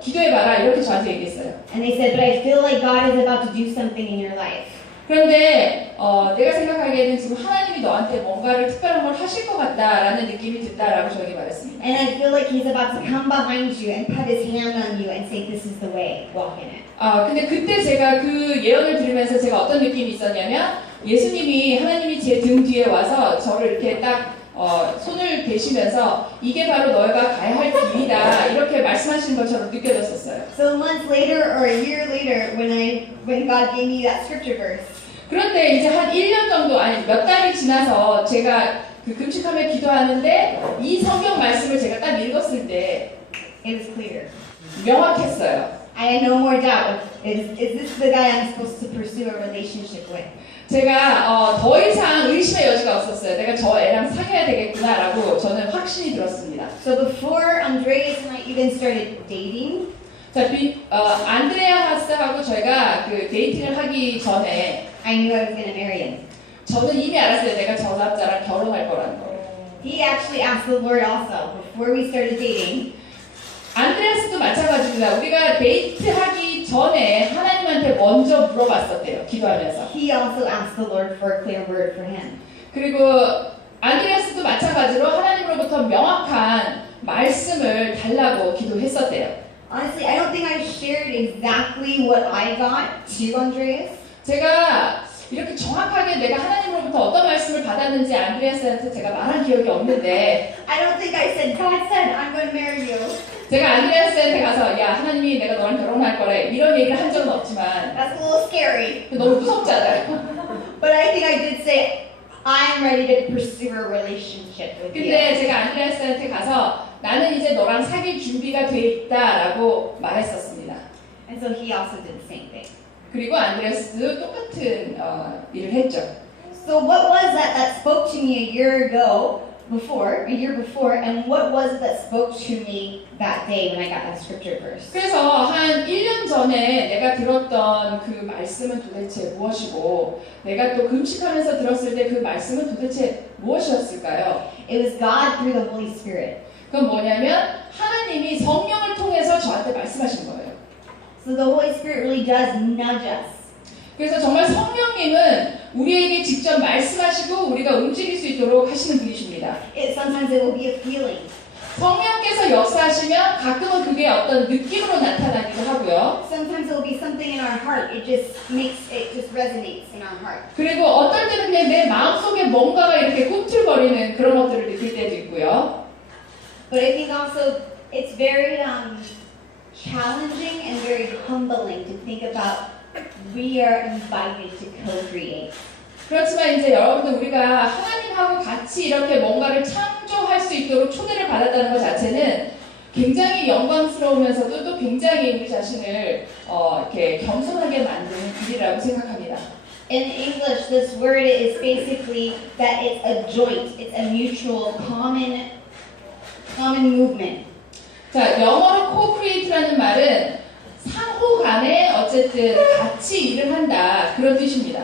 기도해봐라 이렇게 저한테 얘기했어요. And they said, but I feel like God is about to do something in your life. 그런데 내가 생각하기에는 지금 하나님이 너한테 뭔가를 특별한 걸 하실 것 같다라는 느낌이 든다라고 저에게 말했습니다. And I feel like He's about to come behind you and put His hand on you and say, this is the way, walk in it. 근데 그때 제가 그 예언을 들으면서 제가 어떤 느낌이 있었냐면 예수님이 하나님이 제 등 뒤에 와서 저를 이렇게 딱 손을 대시면서 이게 바로 너희가 가야 할 길이다 이렇게 말씀하시는 것처럼 느껴졌었어요. So months later or a year later, when God gave me that scripture verse, 그런데 이제 한 1년 정도 아니 몇 달이 지나서 제가 그 금식하며 기도하는데 이 성경 말씀을 제가 딱 읽었을 때 it was clear. 명확했어요. I had no more doubt. Is this the guy I'm supposed to pursue a relationship with? 제가 더 이상 의심의 여지가 없었어요. 내가 저 애랑 사귀어야 되겠구나라고 저는 확신이 들었습니다. So before Andreas and I even started dating, 자, 안드레아 하스하고 저희가 그 데이팅을 하기 전에 I knew I was going to marry him. 저는 이미 알았어요. 내가 저 남자랑 결혼할 거라는 걸. He actually asked the Lord also before we started dating. 안드레아스도 마찬가지입니다. 우리가 데이트하기 전에 하나님한테 먼저 물어봤었대요. 기도하면서. He also asked the Lord for a clear word for him. 그리고 안드레아스도 마찬가지로 하나님으로부터 명확한 말씀을 달라고 기도했었대요. Honestly, I don't think I shared exactly what I got to Andreas. 제가 이렇게 정확하게 내가 하나님으로부터 어떤 말씀을 받았는지 안드레아스한테 제가 말한 기억이 없는데 I don't think I said, God said, I'm going to marry you. 제가 안드레아스한테 가서 야 하나님이 내가 너랑 결혼할 거래 이런 얘기를 한 적은 없지만 That's a little scary. 너무 무섭잖아요. But I think I did say, I'm ready to pursue a relationship with you. 근데 제가 안드레아스한테 가서 나는 이제 너랑 사귈 준비가 돼 있다라고 말했었습니다. And so he also did the same thing. 그리고 안드레아스도 똑같은 일을 했죠. So what was that spoke to me a year before, and what was it that spoke to me that day when I got that scripture verse? 그래서 한 1년 전에 내가 들었던 그 말씀은 도대체 무엇이고 내가 또 금식하면서 들었을 때 그 말씀은 도대체 무엇이었을까요? It was God through the Holy Spirit. 그건 뭐냐면 하나님이 성령을 통해서 저한테 말씀하신 거예요. So the Holy Spirit really does nudge us. 그래서 정말 성령님은 우리에게 직접 말씀하시고 우리가 움직일 수 있도록 하시는 분이십니다. Sometimes it will be a feeling. 성령께서 역사하시면 가끔은 그게 어떤 느낌으로 나타나기도 하고요. Sometimes it will be something in our heart. It just resonates in our heart. 그리고 어떨 때는 그냥 내 마음속에 뭔가가 이렇게 꿈틀거리는 그런 것들을 느낄 때도 있고요. But I think also it's very challenging and very humbling to think about we are invited to co-create. 그렇지만 이제 여러분들 우리가 하나님하고 같이 이렇게 뭔가를 창조할 수 있도록 초대를 받았다는 것 자체는 굉장히 영광스러우면서도 또 굉장히 우리 자신을 이렇게 겸손하게 만드는 일이라고 생각합니다. In English, this word is basically that it's a joint, it's a mutual, common movement. 자, 영어로 co-create라는 말은 상호 간에 어쨌든 같이 일을 한다 그런 뜻입니다.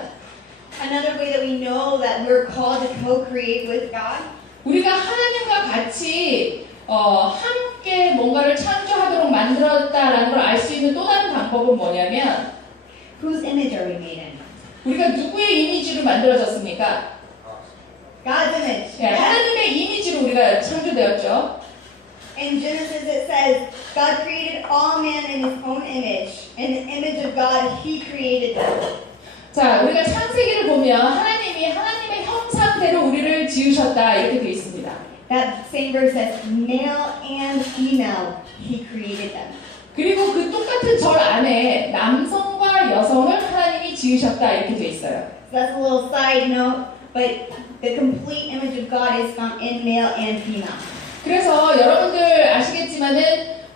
Another way that we know that we're called to co-create with God 우리가 하나님과 같이 함께 뭔가를 창조하도록 만들었다라는 걸 알 수 있는 또 다른 방법은 뭐냐면 whose image are we made in? 우리가 누구의 이미지로 만들어졌습니까? God's image. 네, 하나님의 이미지로 우리가 창조되었죠. In Genesis it says, God created all man in his own image. In the image of God, he created them. 자, 우리가 창세기를 보면 하나님이 하나님의 형상대로 우리를 지으셨다 이렇게 되어 있습니다. That same verse says, male and female, he created them. 그리고 그 똑같은 절 안에 남성과 여성을 하나님이 지으셨다 이렇게 되어 있어요. So that's a little side note, but the complete image of God is found in male and female. 그래서 여러분들 아시겠지만은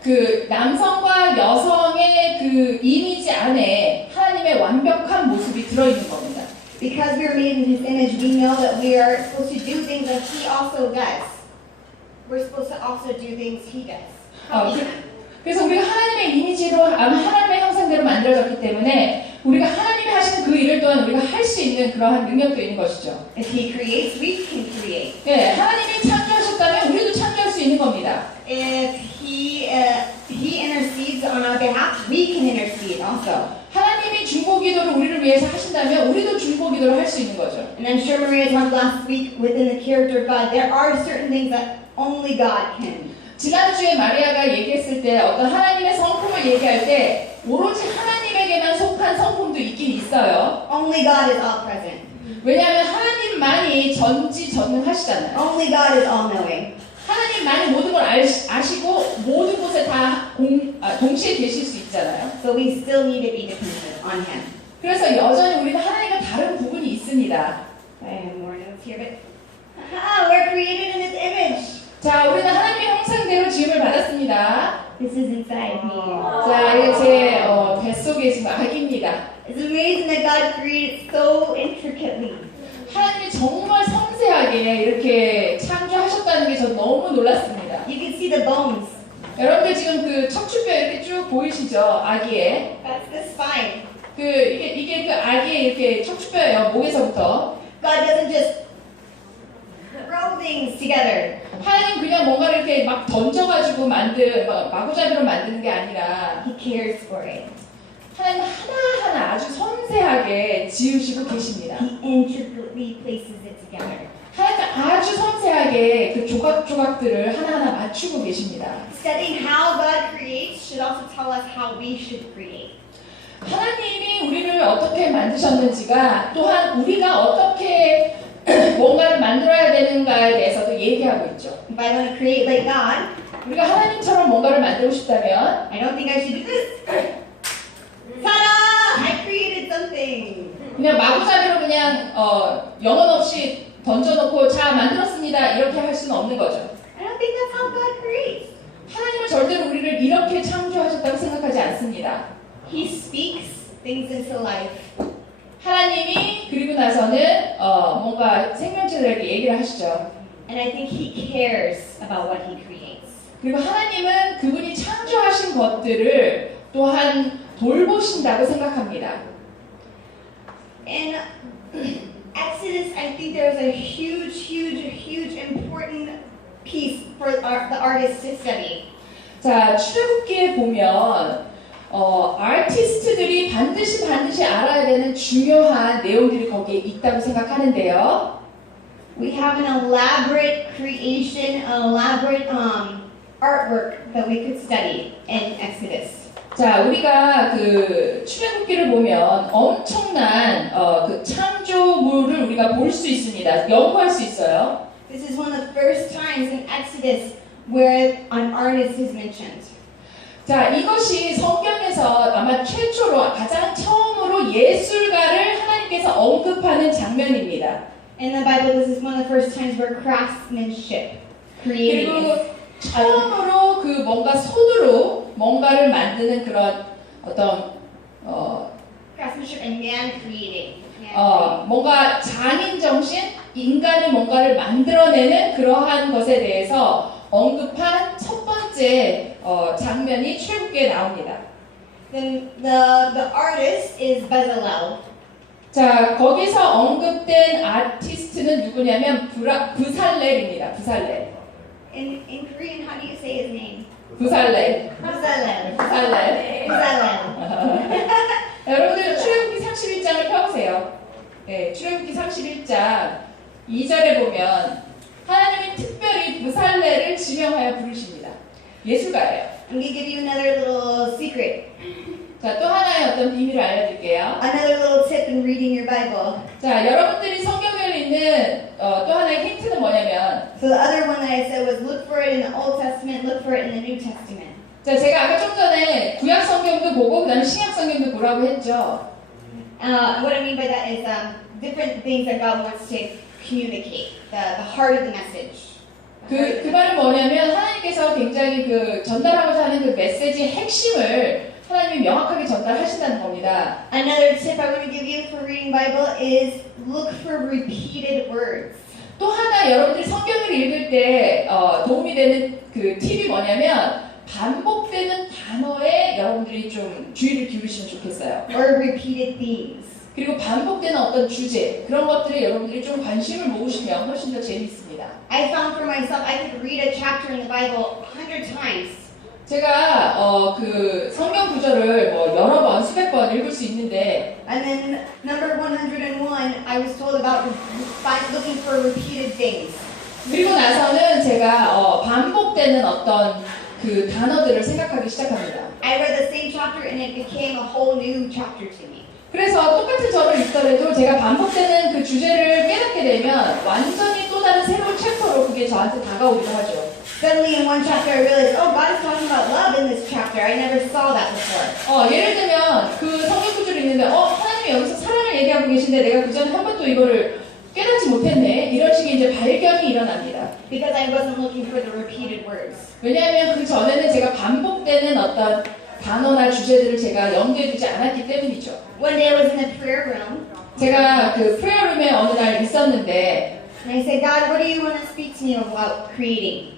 그 남성과 여성의 그 이미지 안에 하나님의 완벽한 모습이 들어있는 겁니다. Because we are made in his image, we know that we are supposed to do things that he also does. We're supposed to also do things he does. 그래서 우리가 하나님의 이미지로 하나님의 형상대로 만들어졌기 때문에 우리가 하나님이 하시는 그 일을 또한 우리가 할 수 있는 그러한 능력도 있는 것이죠. If he creates, we can create. 네, 하나님이 창조하셨다면 우리도 창조할 수 있는 겁니다. If he intercedes behalf, we can intercede also. 하나님이 중보기도를 우리를 위해서 하신다면 우리도 중보기도를 할 수 있는 거죠. And I'm sure Maria talked last week within the character of God, there are certain things that only God can. 지난주에 마리아가 얘기했을 때 어떤 하나님의 성품을 얘기할 때 오로지 하나님에게만 속한 성품도 있긴 있어요. Only God is all present. 왜냐하면 하나님만이 전지전능하시잖아요. Only God is all knowing. 하나님만이 모든 걸 아시고 모든 곳에 다 동시에 계실 수 있잖아요. So we still need to be dependent on Him. 그래서 여전히 우리는 하나님과 다른 부분이 있습니다. I have more notes here, but we're created in His image. 자, 우리는 하나님의 형상대로 지음을 받았습니다. This is inside me. 자, 이게 제 뱃속에 지금 아기입니다. It's amazing that God created so intricately. 하나님이 정말 섬세하게 이렇게 창조하셨다는 게 전 너무 놀랐습니다. You can see the bones. 여러분들 지금 그 척추뼈 이렇게 쭉 보이시죠? 아기의. That's the spine. 이게 그 아기의 이렇게 척추뼈예요. 목에서부터. God doesn't just throw things together. 하나님 그냥 뭔가를 이렇게 막 던져가지고 마구잡이로 만드는 게 아니라 He cares for it. 하나님 하나하나 아주 섬세하게 지으시고 계십니다. He intricately places it together. 하나님 아주 섬세하게 그 조각들을 하나하나 맞추고 계십니다. Studying how God creates should also tell us how we should create. 하나님이 우리를 어떻게 만드셨는지가 또한 우리가 어떻게 뭔가를 만들어야 되는가에 대해서도 얘기하고 있죠. If I want to create like God, 우리가 하나님처럼 뭔가를 만들고 싶다면 I don't think I should do this. Ta-da! I created something. 그냥 마구잡이로 그냥 영혼 없이 던져놓고 자 만들었습니다 이렇게 할 수는 없는 거죠. I don't think that's how God creates. 하나님은 절대로 우리를 이렇게 창조하셨다고 생각하지 않습니다. He speaks things into life. 하나님이 그리고 나서는 뭔가 생명체들에게 얘기를 하시죠. And I think He cares about what He creates. 그리고 하나님은 그분이 창조하신 것들을 또한 돌보신다고 생각합니다. In Exodus, I think there's a huge important piece for the artists to study. 자, 출애굽기에 보면 아티스트들이 반드시 알아야 되는 중요한 내용들이 거기에 있다고 생각하는데요. We have an elaborate creation, an elaborate artwork that we could study in Exodus. 자, 우리가 그 출애굽기를 보면 엄청난 그 창조물을 우리가 볼 수 있습니다. 연구할 수 있어요. This is one of the first times in Exodus where an artist is mentioned. 자, 이것이 성경에서 아마 최초로 가장 처음으로 예술가를 하나님께서 언급하는 장면입니다. In the Bible, this is one of the first times where craftsmanship, creating 그리고 is. 처음으로 그 뭔가 손으로 뭔가를 만드는 그런 어떤 Craftsmanship and man creating. 뭔가 장인 정신, 인간이 뭔가를 만들어내는 그러한 것에 대해서 언급한 첫 번째 장면이 출애굽기에 나옵니다. Then the artist is Bezalel. 자, 거기서 언급된 아티스트는 누구냐면 부살렐입니다. 부살렐. In Korean, how do you say his name? 부살렐. Bezalel. 부살렐. Bezalel. 여러분들 출애굽기 31장을 펴보세요. 네, 출애굽기 31장 2절에 보면 하나님이 특별히 부살렐을 지명하여 부르십니다. 예술가예요. I'm going to give you another little secret. 자, 또 하나의 어떤 비밀을 알려드릴게요. Another little tip in reading your Bible. 자, 여러분들이 성경을 읽는 또 하나의 힌트는 뭐냐면, So the other one that I said was look for it in the Old Testament, look for it in the New Testament. 자, 제가 아까 좀 전에 구약 성경도 보고 그다음에 신약 성경도 보라고 했죠. What I mean by that is different things that God wants to communicate, the heart of the message. 그 말은 뭐냐면 하나님께서 굉장히 그 전달하고자 하는 그 메시지의 핵심을 하나님이 명확하게 전달하신다는 겁니다. Another tip I want to give you for reading Bible is look for repeated words. 또 하나 여러분들이 성경을 읽을 때 도움이 되는 그 팁이 뭐냐면 반복되는 단어에 여러분들이 좀 주의를 기울이시면 좋겠어요. Or repeated themes. 그리고 반복되는 어떤 주제 그런 것들에 여러분들이 좀 관심을 모으시면 훨씬 더 재미있습니다. I found for myself I could read a chapter in the Bible 100 times 제가 그 성경 구절을 뭐 여러 번 수백 번 읽을 수 있는데 And then number 101, I was told about looking for repeated things. 그리고 나서는 제가 반복되는 어떤 그 단어들을 생각하기 시작합니다. I read the same chapter and it became a whole new chapter to me. 그래서 똑같은 절을 읽더라도 제가 반복되는 그 주제를 깨닫게 되면 완전히 또 다른 새로운 챕터로 그게 저한테 다가오기도 하죠. Suddenly in one chapter I realized, oh, God is talking about love in this chapter. I never saw that before. 예를 들면 그 성경 구절이 있는데 하나님이 여기서 사랑을 얘기하고 계신데 내가 그 전에 한 번도 이거를 깨닫지 못했네. 이런 식의 이제 발견이 일어납니다. Because I wasn't looking for the repeated words. 왜냐하면 그 전에는 제가 반복되는 어떤 단어나 주제들을 제가 염두에 두지 않았기 때문이죠. One day I was in the prayer room 제가 그 프레어룸에 어느 날 있었는데 and I said, God, what do you want to speak to me about creating?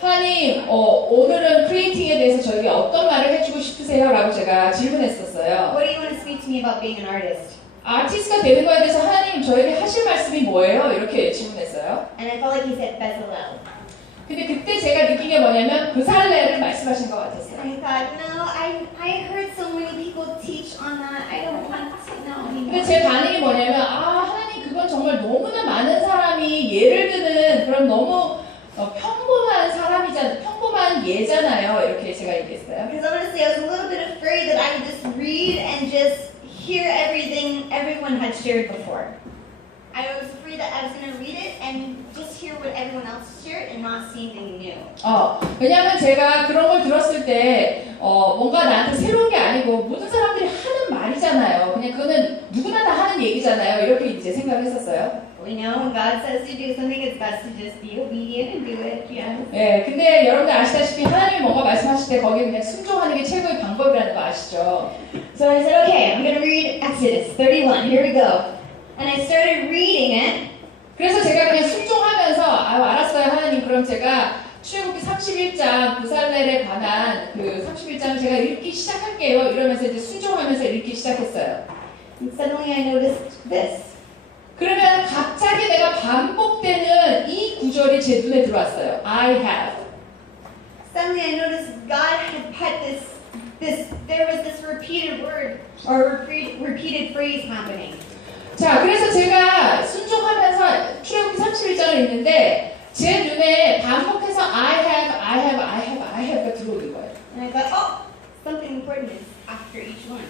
하나님, 오늘은 크리에이팅에 대해서 저에게 어떤 말을 해주고 싶으세요? 라고 제가 질문했었어요. What do you want to speak to me about being an artist? 아티스트가 되는 거에 대해서 하나님 저에게 하실 말씀이 뭐예요? 이렇게 질문했어요. And I felt like he said Bezalel. 근데 그때 제가 느낀 게 뭐냐면 그 살레를 말씀하신 것 같았어요. I thought, no, I heard so many people teach on that. I don't want to know 근데 anymore. 제 반응이 뭐냐면 하나님 그건 정말 너무나 많은 사람이 예를 드는 그런 너무 평범한 평범한 예잖아요. 이렇게 제가 얘기했어요. Because honestly, I was a little bit afraid that I would just read and just hear everything everyone had shared before. I was afraid that I was going to read it and just hear what everyone else shared and not see anything new. 왜냐하면 제가 그런 걸 들었을 때 뭔가 나한테 새로운 게 아니고 모든 사람들이 하는 말이잖아요. 그냥 그거는 누구나 다 하는 얘기잖아요. 이렇게 이제 생각을 했었어요. We know when God says to do something, it's best to just be obedient and do it. Yes. 네, 근데 여러분들 아시다시피 하나님이 뭔가 말씀하실 때 거기에 그냥 순종하는 게 최고의 방법이라는 거 아시죠? So I said, okay, I'm going to read Exodus 31. Here we go. And I started reading it. 그래서 제가 그냥 순종하면서 알았어요 하나님 그럼 제가 출애굽기 31장 부살렐에 관한 그 31장을 제가 읽기 시작할게요 이러면서 이제 순종하면서 읽기 시작했어요. And suddenly I noticed this. 그러면 갑자기 내가 반복되는 이 구절이 제 눈에 들어왔어요. I have. Suddenly I noticed God had put there was this repeated word or repeated phrase happening. 자, 그래서 제가 순종하면서 출애굽기 31장을 읽는데 제 눈에 반복해서 I have가 들어오는 거예요. And I thought, oh, something important is after each one.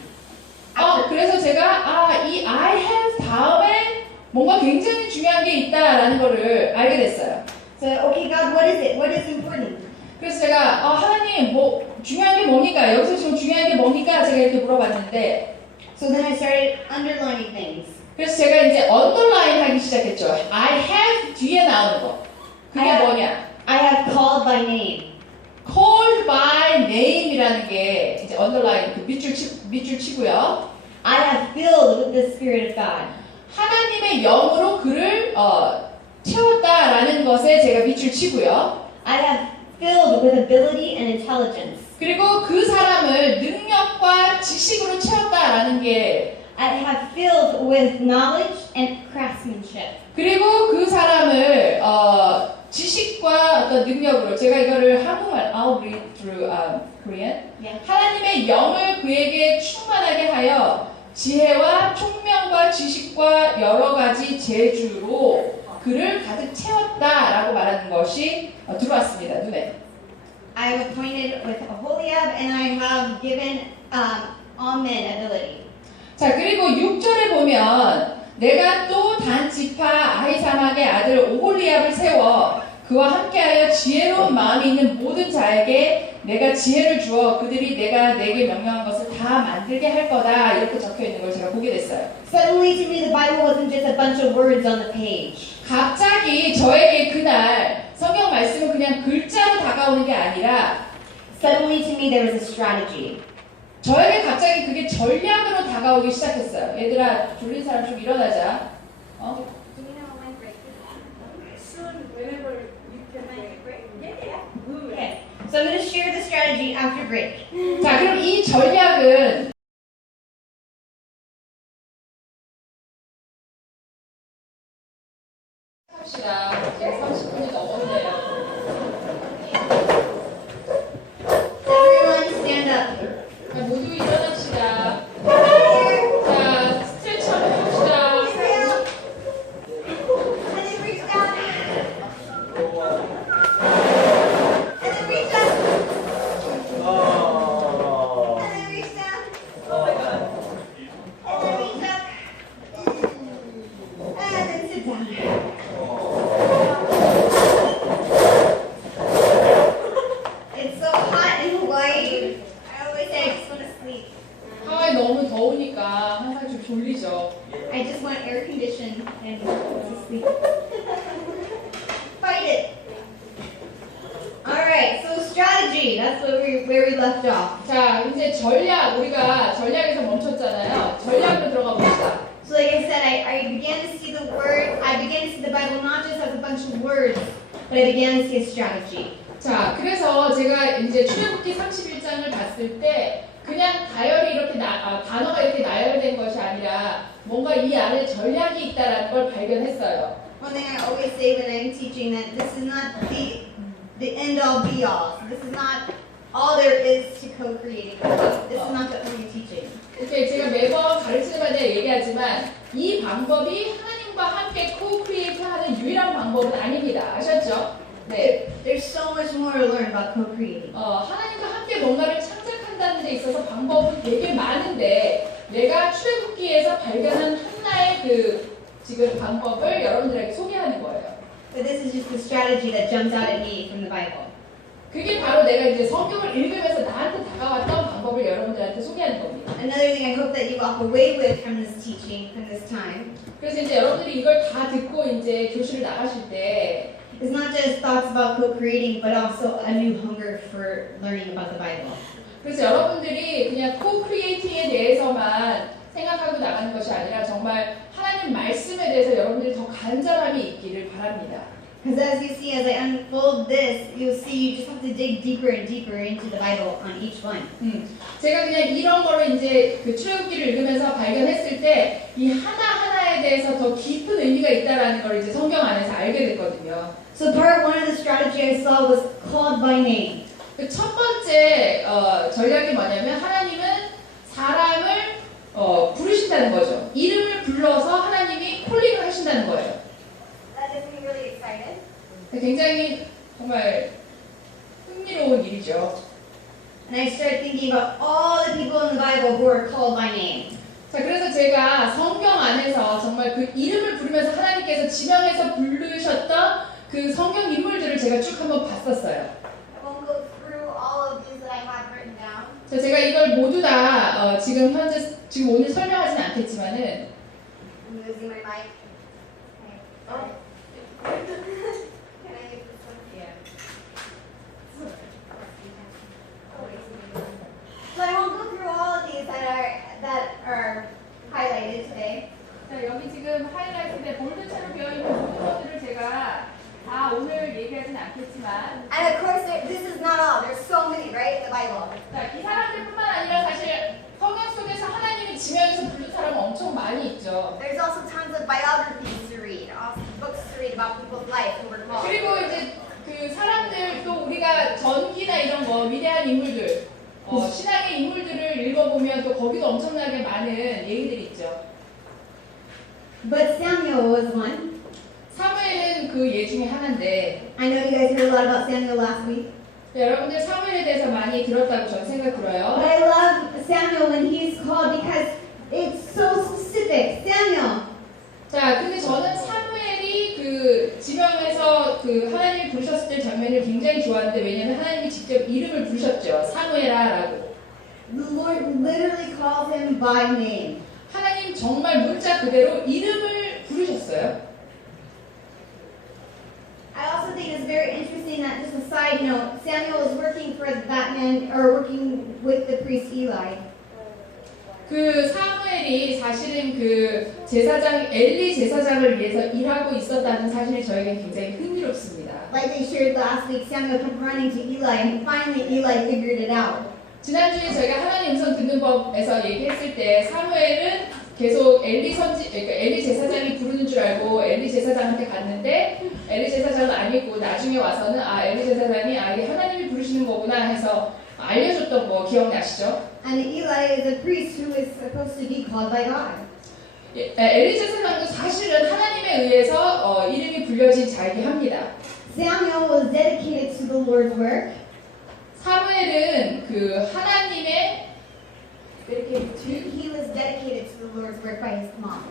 그래서 제가 이 I have 다음에 뭔가 굉장히 중요한 게 있다라는 거를 알게 됐어요. So, okay, God, what is it? What is important? 그래서 제가 하나님 뭐 중요한 게 뭡니까? 여기서 지금 중요한 게 뭡니까? 제가 이렇게 물어봤는데 So then I started underlining things. 그래서 제가 이제 언더라인 하기 시작했죠. I have 뒤에 나오는 거. 그게 뭐냐? I have called by name. Called by name이라는 게 이제 언더라인 그 밑줄 치고요. I have filled with the Spirit of God. 하나님의 영으로 그를 채웠다라는 것에 제가 밑줄 치고요. I have filled with ability and intelligence. 그리고 그 사람을 능력과 지식으로 채웠다라는 게 I have filled with knowledge and craftsmanship. 그리고 그 사람을 지식과 어떤 능력으로 제가 이거를 한국말 I'll read through Korean. Yeah. 하나님의 영을 그에게 충만하게 하여 지혜와 총명과 지식과 여러 가지 재주로 그를 가득 채웠다라고 말하는 것이 들어왔습니다. 눈에. I have appointed with Aholiab and I have given Amen ability. 자, 그리고 6절에 보면 내가 또 단 지파 아히사막의 아들 오홀리압을 세워 그와 함께하여 지혜로운 마음이 있는 모든 자에게 내가 지혜를 주어 그들이 내가 내게 명령한 것을 다 만들게 할 거다 이렇게 적혀 있는 걸 제가 보게 됐어요. Suddenly to me the Bible wasn't just a bunch of words on the page. 갑자기 저에게 그날 성경 말씀은 그냥 글자로 다가오는 게 아니라 Suddenly to me there was a strategy. 저에게 갑자기 그게 전략으로 다가오기 시작했어요. 얘들아 졸린 사람 좀 일어나자. Do you know when break is? Soon, whenever you can break. Yeah. Okay. So I'm going to share the strategy after break. 자, 그럼 이 전략은 합시다. 이제 30분이 넘었네요. Sit down. It's so hot in Hawaii. I always say I just want to sleep. 하와이 너무 더우니까 항상 좀 졸리죠. I just want air condition and to sleep. Fight it. Alright, so strategy. That's where we left off. 자, 이제 우리가 전략에서 멈췄잖아요. 전략으로 들어가 봅시다. So like I said, I began to see the word, I began to see the Bible not just as a bunch of words, but I began to see a strategy. 자, 그래서 제가 이제 출애굽기 31장을 봤을 때 그냥 다열이 이렇게 단어가 이렇게 나열된 것이 아니라 뭔가 이 안에 전략이 있다라는 걸 발견했어요. One thing I always say when I'm teaching that this is not the end all be all. This is not all there is to co-creating. This is not the only teaching. 이렇게 제가 매번 가르치는 마다 얘기하지만 이 방법이 하나님과 함께 co-create하는 유일한 방법은 아닙니다. 아셨죠? 네. There's so much more to learn about co-creating. 하나님과 함께 뭔가를 창작한다는 데 있어서 방법은 되게 많은데 내가 출애굽기에서 발견한 하나의 그 지금 방법을 여러분들에게 소개하는 거예요. But this is just the strategy that jumped out at me from the Bible. 그게 바로 내가 이제 성경을 읽으면서 나한테 다가왔던 방법을 여러분들한테 소개하는 겁니다. Another thing I hope that you walk away with from this teaching, from this time, 그래서 이제 여러분들이 이걸 다 듣고 이제 교실을 나가실 때 is not just thoughts about co-creating, but also a new hunger for learning about the Bible. 그래서 여러분들이 그냥 co-creating에 대해서만 생각하고 나가는 것이 아니라 정말 하나님 말씀에 대해서 여러분들이 더 간절함이 있기를 바랍니다. Because as you see, as I unfold this, you'll see you just have to dig deeper and deeper into the Bible on each one. 제가 그냥 이런 거를 이제 그 출애굽기를 읽으면서 발견했을 때 이 하나하나에 대해서 더 깊은 의미가 있다라는 걸 이제 성경 안에서 알게 됐거든요. So part one of the strategy I saw was called by name. 그 첫 번째 전략이 뭐냐면 하나님은 사람을 부르신다는 거죠. 이름을 불러서 하나님이 콜링을 하신다는 거예요. That gets me really excited. 굉장히 정말 흥미로운 일이죠. And I started thinking about all the people in the Bible who are called by name. 자, 그래서 제가 성경 안에서 정말 그 이름을 부르면서 하나님께서 지명해서 부르셨던 그 성경 인물들을 제가 쭉 한번 봤었어요. I won't go through all of these that I have written down. 자, 제가 이걸 모두 다 지금 오늘 설명하지는 않겠지만은 I'm losing my mic. Okay. Can I use this one? Yeah. So I won't go through all of these that are highlighted today. 자, 여기 지금 하이라이트에 볼드처럼 되어있는 모든 것들을 제가 다 오늘 얘기하지는 않겠지만 And of course, this is not all. There's so many, right, in the Bible. 자, 이 사람들뿐만 아니라 사실 성경 속에서 하나님이 지명해서 부른 사람은 엄청 많이 있죠. There's also tons of biographies to read, also books to read about people's life who were called. 그리고 이제 그 사람들 또 우리가 전기나 이런 거 위대한 인물들 신앙의 인물들을 읽어보면 또 거기도 엄청나게 많은 얘기들이 있죠. But Samuel was one. 사무엘은 그 예 중에 하나인데 I know you guys heard a lot about Samuel last week. 여러분들 사무엘에 대해서 많이 들었다고 저는 생각 But 들어요. I love Samuel when he's called because it's so specific. Samuel. 자, 근데 저는 사무엘이 그 지명해서 그 하나님이 부르셨을 때 장면을 굉장히 좋아하는데 왜냐면 하나님이 직접 이름을 부르셨죠. 사무엘아라고. The Lord literally called him by name. 하나님 정말 문자 그대로 이름을 부르셨어요. I also think it's very interesting that, just a side note, Samuel was working for that man, or working with the priest Eli. 그 사무엘이 사실은 그 엘리 제사장을 위해서 일하고 있었다는 사실이 저에게 굉장히 흥미롭습니다. Like they shared last week, Samuel kept running to Eli, and finally Eli figured it out. 지난주에 저희가 하나님 음성 듣는 법에서 얘기했을 때 사무엘은 계속 엘리 제사장이 부르는 줄 알고 엘리 제사장한테 갔는데 엘리 제사장은 아니고 나중에 와서는 엘리 제사장이 이게 하나님이 부르시는 거구나 해서 알려줬던 거 기억나시죠? And Eli is a priest who is supposed to be called by God. 엘리 제사장도 사실은 하나님에 의해서 이름이 불려진 자이긴 합니다. Samuel was dedicated to the Lord's work. 사무엘은 그 하나님의 He was dedicated to the Lord's work by his mom.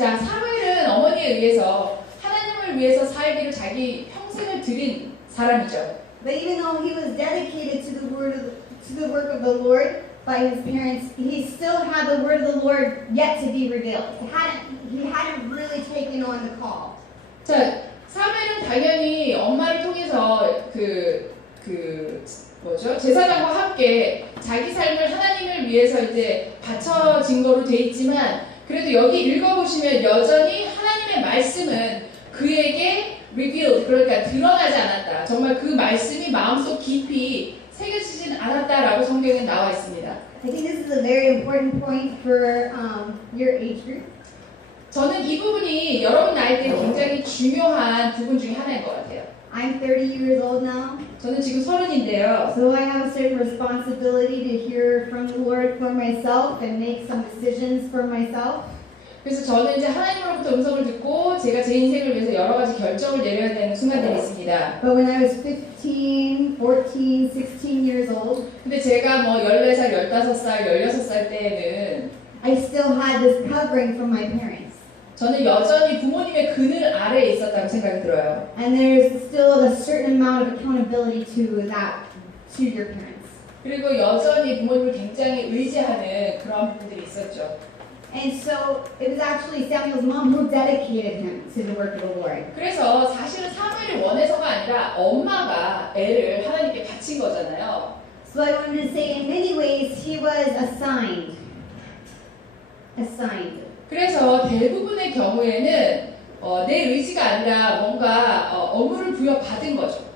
자, 사무엘은 어머니에 의해서 하나님을 위해서 살기를 자기 평생을 드린 사람이죠. But even though he was dedicated to the work of the Lord by his parents, he still had the word of the Lord yet to be revealed. He hadn't really taken on the call. 자, 사무엘은 당연히 엄마를 통해서 제사장과 함께 자기 삶을 하나님을 위해서 이제 바쳐진 거로 돼 있지만 그래도 여기 읽어보시면 여전히 하나님의 말씀은 그에게 revealed, 그러니까 드러나지 않았다. 정말 그 말씀이 마음속 깊이 새겨지진 않았다라고 성경에 나와 있습니다. I think this is a very important point for your age group. 저는 이 부분이 여러분 나이 때 굉장히 중요한 부분 중에 하나인 것 같아요. I'm 30 years old now, 저는 지금 30인데요. so I have a certain responsibility to hear from the Lord for myself and make some decisions for myself. 그래서 저는 이제 하나님으로부터 음성을 듣고 제가 제 인생을 위해서 여러 가지 결정을 내려야 되는 순간들이 있습니다. But when I was 15, 14, 16 years old, 근데 제가 뭐 14살, 15살, 16살 때에는 I still had this covering from my parents. 저는 여전히 부모님의 그늘 아래에 있었다고 생각이 들어요. And there's still a certain amount of accountability to your parents. 그리고 여전히 부모님을 굉장히 의지하는 그런 부분들이 있었죠. And so it was actually Samuel's mom who dedicated him to the work of the Lord. 그래서 사실은 사무엘이 원해서가 아니라 엄마가 애를 하나님께 바친 거잖아요. So I wanted to say in many ways he was assigned. 그래서 대부분의 경우에는 내 의지가 아니라 뭔가 업무를 부여받은 거죠.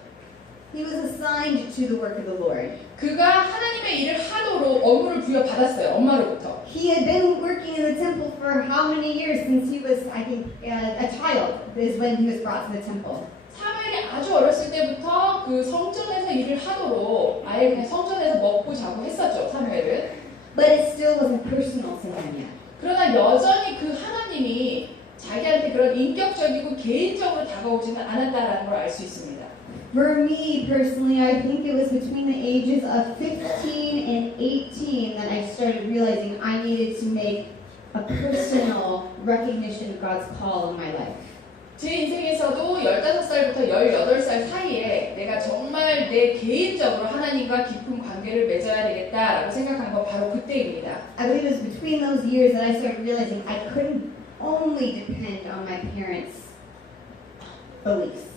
He was assigned to the work of the Lord. 그가 하나님의 일을 하도록 업무를 부여받았어요. 엄마로부터. He had been working in the temple for how many years since he was, I think, a child is when he was brought to the temple. 사무엘이 아주 어렸을 때부터 그 성전에서 일을 하도록 아예 그냥 성전에서 먹고 자고 했었죠. 사무엘은. But it still wasn't personal to him yet. 그러나 여전히 그 하나님이 자기한테 그런 인격적이고 개인적으로 다가오지는 않았다라는 걸 알 수 있습니다. For me personally, I think it was between the ages of 15 and 18 that I started realizing I needed to make a personal recognition of God's call in my life. 제 인생에서도 15살부터 18살 사이에 내가 정말 내 개인적으로 하나님과 깊은 관계를 맺어야 되겠다라고 생각한 건 바로 그때입니다. I believe it was between those years that I started realizing I couldn't only depend on my parents' beliefs.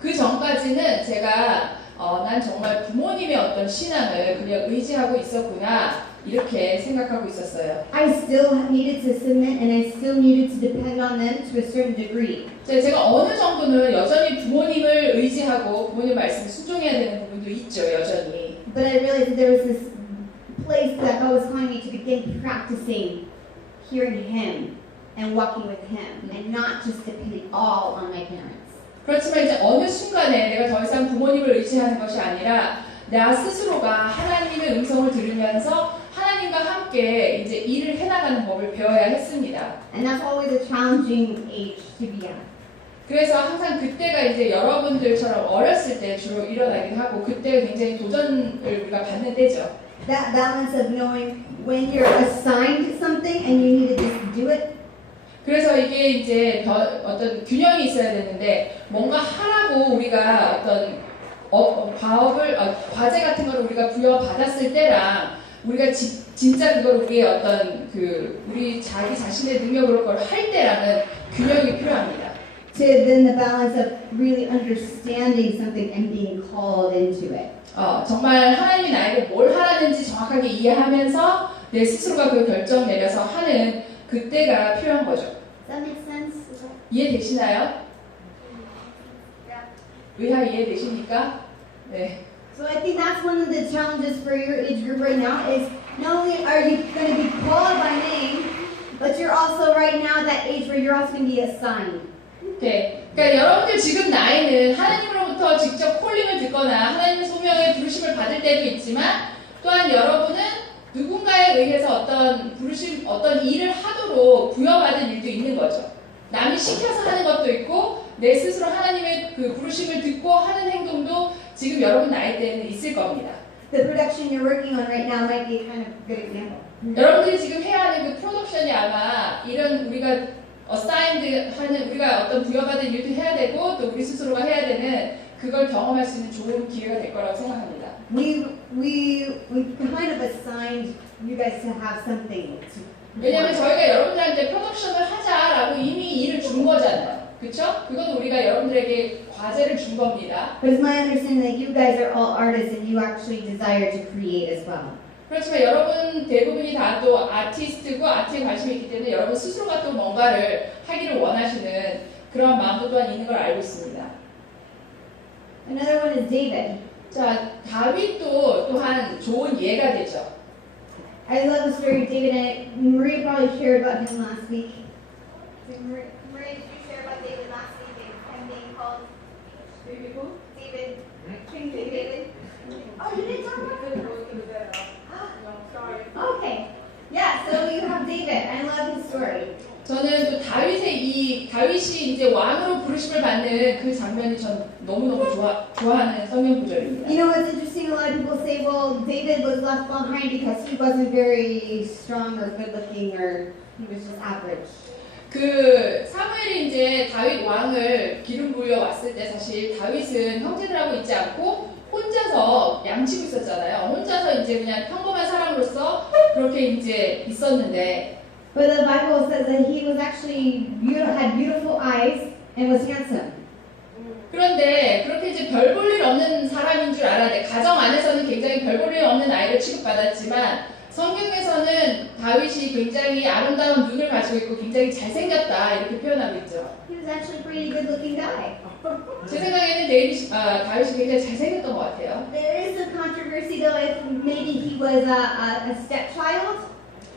그 전까지는 제가 난 정말 부모님의 어떤 신앙을 그냥 의지하고 있었구나 이렇게 생각하고 있었어요. I still needed to submit and I still needed to depend on them to a certain degree. 제가 어느 정도는 여전히 부모님을 의지하고 부모님 말씀에 순종해야 되는 부분도 있죠, 여전히. But I realized that there was this place that God was calling me to begin practicing hearing Him and walking with Him and not just depending all on my parents. 그렇지만 이제 어느 순간에 내가 더 이상 부모님을 의지하는 것이 아니라 나 스스로가 하나님의 음성을 들으면서 하나님과 함께 이제 일을 해나가는 법을 배워야 했습니다. And that's always a challenging age to be at. 그래서 항상 그때가 이제 여러분들처럼 어렸을 때 주로 일어나긴 하고 그때가 굉장히 도전을 우리가 받는 때죠. That balance of knowing when you're assigned something and you need to just do it. 그래서 이게 이제 어떤 균형이 있어야 되는데 뭔가 하라고 우리가 어떤 과제 같은 걸 우리가 부여받았을 때랑 우리가 진짜 그걸 우리의 어떤 우리 자기 자신의 능력으로 그걸 할 때랑은 균형이 필요합니다. To then the balance of really understanding something and being called into it. 정말 하나님이 나에게 뭘 하라는지 정확하게 이해하면서 내 스스로가 그 결정 내려서 하는 그때가 필요한 거죠. Does that make sense? 이해되시나요? 의하 이해되십니까? 네. So I think that's one of the challenges for your age group right now is not only are you going to be called by name, but you're also right now at that age where you're also going to be assigned. 네. 그러니까 여러분들 지금 나이는 하나님으로부터 직접 콜링을 듣거나 하나님의 소명에 부르심을 받을 때도 있지만 또한 여러분은 누군가에 의해서 어떤 일을 하도록 부여받은 일도 있는 거죠. 남이 시켜서 하는 것도 있고 내 스스로 하나님의 그 부르심을 듣고 하는 행동도 지금 여러분 나이 때는 있을 겁니다. The production you're working on right now might be kind of a good example. 여러분들이 지금 해야 하는 그 프로덕션이 아마 이런 우리가 어사인드 하는 우리가 어떤 부여받은 일도 해야 되고 또 우리 스스로가 해야 되는 그걸 경험할 수 있는 좋은 기회가 될 거라고 생각합니다. We kind of assigned you guys to have something. 왜냐하면 저희가 여러분들한테 프로덕션을 하자라고 이미 일을 준 거잖아요. 그렇죠? 그건 우리가 여러분들에게 과제를 준 겁니다. But it's my understanding that you guys are all artists and you actually desire to create as well. 그렇지만 여러분 대부분이 다 또 아티스트고 아트에 관심이 있기 때문에 여러분 스스로가 또 뭔가를 하기를 원하시는 그런 마음도 또한 있는 걸 알고 있습니다. Another one is David. 자, 다윗도 또한 좋은 예가 되죠. I love the story of David, and Maria probably shared about him last week. Maria, did you share about David last week and him being called David who? David? King King David? David? Oh, you didn't talk about Couldn't go through that. No, sorry. Okay. Yeah, so you have David. I love his story. 저는 또 다윗이 이제 왕으로 부르심을 받는 그 장면이 전 너무너무 좋아하는 성경 구절입니다. You know, it's interesting. A lot of people say, well, David was left behind because he wasn't very strong or good looking or he was just average. 그 사무엘이 이제 다윗 왕을 기름 부여 왔을 때 사실 다윗은 형제들하고 있지 않고 혼자서 양치고 있었잖아요. 혼자서 이제 그냥 평범한 사람으로서 그렇게 이제 있었는데 But the Bible says that he was actually had beautiful eyes and was handsome. 그런데 그렇게 이제 별 볼 일 없는 사람인 줄 알았는데 가정 안에서는 굉장히 별 볼 일 없는 아이를 취급받았지만 성경에서는 다윗이 굉장히 아름다운 눈을 가지고 있고 굉장히 잘생겼다 이렇게 표현하고 있죠. He was actually a pretty good looking guy. 제 생각에는 다윗이 굉장히 잘생겼던 것 같아요. There is some controversy though if maybe he was a stepchild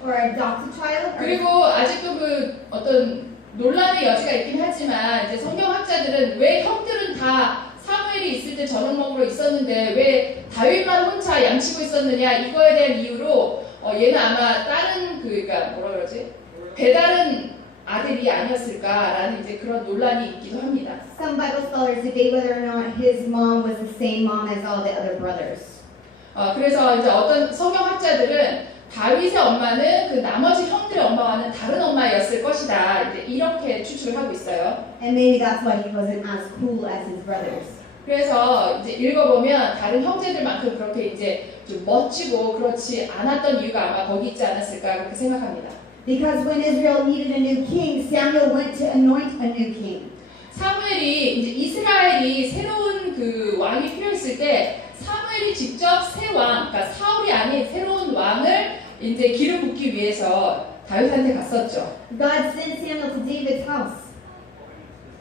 or a adopted child. 그리고 아직도 그 어떤 논란의 여지가 있긴 하지만 이제 성경학자들은 왜 형들은 다 사무엘이 있을 때 저녁 먹으러 있었는데 왜 다윗만 혼자 양치고 있었느냐 이거에 대한 이유로 얘는 아마 다른 그러니까 뭐라 그러지 배다른 아들이 아니었을까라는 이제 그런 논란이 있기도 합니다. Some Bible scholars debate whether or not his mom was the same mom as all the other brothers. 그래서 이제 어떤 성경학자들은 다윗의 엄마는 그 나머지 형들의 엄마와는 다른 엄마였을 것이다. 이제 이렇게 추측을 하고 있어요. And maybe that's why he wasn't as cool as his brothers. 그래서 이제 읽어보면 다른 형제들만큼 그렇게 이제 좀 멋지고 그렇지 않았던 이유가 아마 거기 있지 않았을까 그렇게 생각합니다. Because when Israel needed a new king, Samuel went to anoint a new king. 사무엘이 이제 이스라엘이 새로운 그 왕이 필요했을 때 사무엘이 직접 새 왕, 그러니까 사울이 아닌 새로운 왕을 이제 기름 붓기 위해서 다윗한테 갔었죠. God sent Samuel to David's house.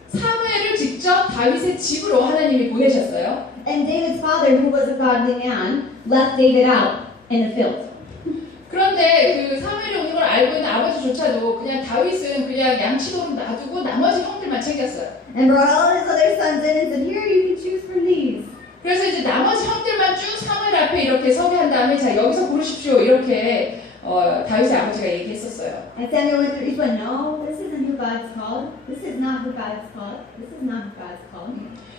사무엘을 직접 다윗의 집으로 하나님이 보내셨어요. And David's father, who was a godly man, left David out in the field. 그런데 그 사무엘이 오는 걸 알고 있는 아버지조차도 그냥 다윗은 그냥 양치도록 놔두고 나머지 형들만 챙겼어요. And brought all his other sons in and said, here, you can choose from these. 그래서 이제 나머지 형들만 쭉 사무엘 앞에 이렇게 서게 한 다음에 자 여기서 고르십시오 이렇게 다윗의 아버지가 얘기했었어요. And Samuel went through each one. No, this isn't who God's called. This is not who God's called. This is not who God's called.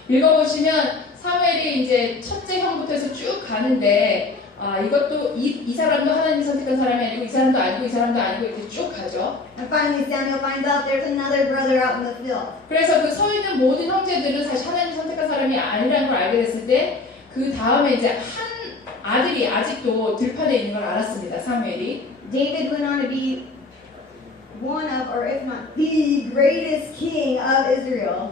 읽어보시면 사무엘이 이제 첫째 형부터 해서 쭉 가는데 이것도 이 사람도 하나님 선택한 사람이 아니고 이 사람도 아니고 이 사람도 아니고 이렇게 쭉 가죠. And finally Samuel finds out there's another brother out in the field. 그래서 그 서 있는 모든 형제들은 사실 하나님 선택한 사람이 아니라는 걸 알게 됐을 때 그 다음에 이제 한 아들이 아직도 들판에 있는 걸 알았습니다. 사무엘이. David went on to be one of, or if not the greatest king of Israel.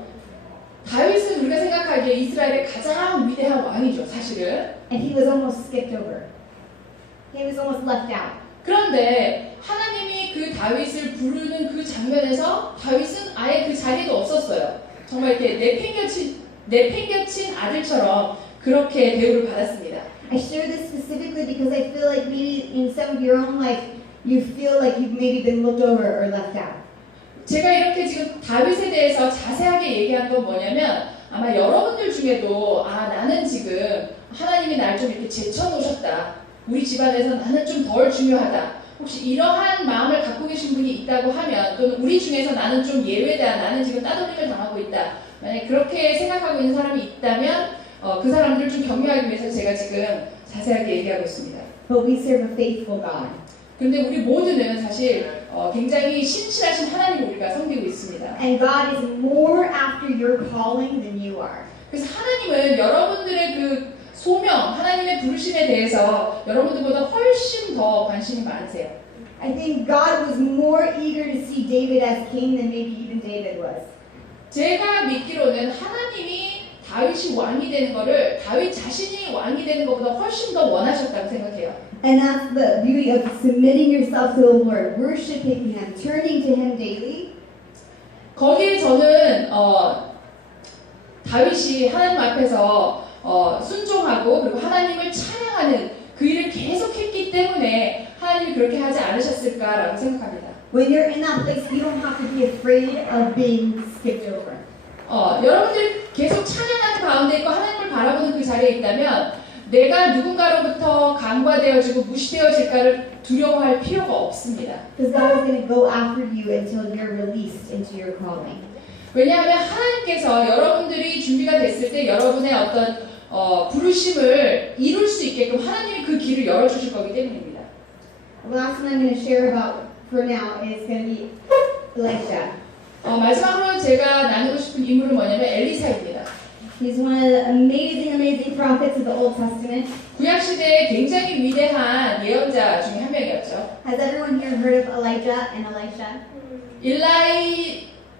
다윗은 우리가 생각하기에 이스라엘의 가장 위대한 왕이죠, 사실은. And he was almost skipped over. He was almost left out. 그런데 하나님이 그 다윗을 부르는 그 장면에서 다윗은 아예 그 자리도 없었어요. 정말 이렇게 내팽겨친 아들처럼 그렇게 대우를 받았습니다. I share this specifically because I feel like maybe in some of your own life you feel like you've maybe been looked over or left out. 제가 이렇게 지금 다윗에 대해서 자세하게 얘기한 건 뭐냐면 아마 여러분들 중에도 나는 지금 하나님이 날 좀 이렇게 제쳐놓으셨다. 우리 집안에서 나는 좀 덜 중요하다. 혹시 이러한 마음을 갖고 계신 분이 있다고 하면 또는 우리 중에서 나는 좀 예외다. 나는 지금 따돌림을 당하고 있다. 만약에 그렇게 생각하고 있는 사람이 있다면 그 사람들을 좀 격려하기 위해서 제가 지금 자세하게 얘기하고 있습니다. But we serve a faithful God. 근데 우리 모두는 사실 굉장히 신실하신 하나님을 우리가 섬기고 있습니다. And God is more after your calling than you are. 그래서 하나님은 여러분들의 그 소명, 하나님의 부르심에 대해서 여러분들보다 훨씬 더 관심이 많으세요. I think God was more eager to see David as king than maybe even David was. 제가 믿기로는 하나님이 다윗이 왕이 되는 거를 다윗 자신이 왕이 되는 것보다 훨씬 더 원하셨다고 생각해요. And that's the beauty of submitting yourself to the Lord, worshiping Him, turning to Him daily. 거기에 저는 다윗이 하나님 앞에서 순종하고 그리고 하나님을 찬양하는 그 일을 계속했기 때문에 하나님이 그렇게 하지 않으셨을까라고 생각합니다. When you're in that place, you don't have to be afraid of being skipped over. 여러분들이 계속 찬양하는 가운데 있고 하나님을 바라보는 그 자리에 있다면 내가 누군가로부터 간과되어지고 무시되어질까를 두려워할 필요가 없습니다. Because God is going to go after you until you're released into your calling. 왜냐하면 하나님께서 여러분들이 준비가 됐을 때 여러분의 어떤 부르심을 이룰 수 있게끔 하나님이 그 길을 열어주실 거기 때문입니다. The last one I'm going to share about for now is going to be Elisha. 마지막으로 제가 나누고 싶은 인물은 뭐냐면 엘리사입니다. He's one of the amazing prophets of the Old Testament. 구약 시대에 굉장히 위대한 예언자 중에 한 명이었죠. Has everyone here heard of Elijah and Elisha?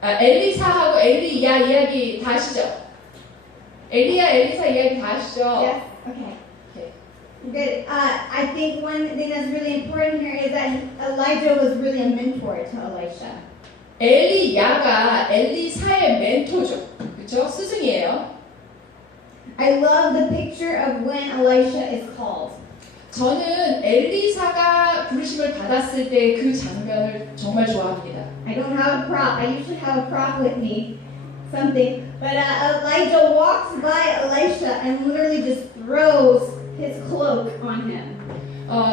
엘리사하고 엘리야 이야기 다 아시죠? 엘리야 엘리사 이야기 다 아시죠? Yes? Okay. Good. I think one thing that's really important here is that Elijah was really a mentor to Elisha. 엘리야가 엘리사의 멘토죠. 그렇죠? 스승이에요. I love the picture of when Elisha is called. 저는 엘리사가 부르심을 받았을 때 그 장면을 정말 좋아합니다. I don't have a prop. I usually have a prop with me, something. But Elijah walks by Elisha and literally just throws his cloak on him.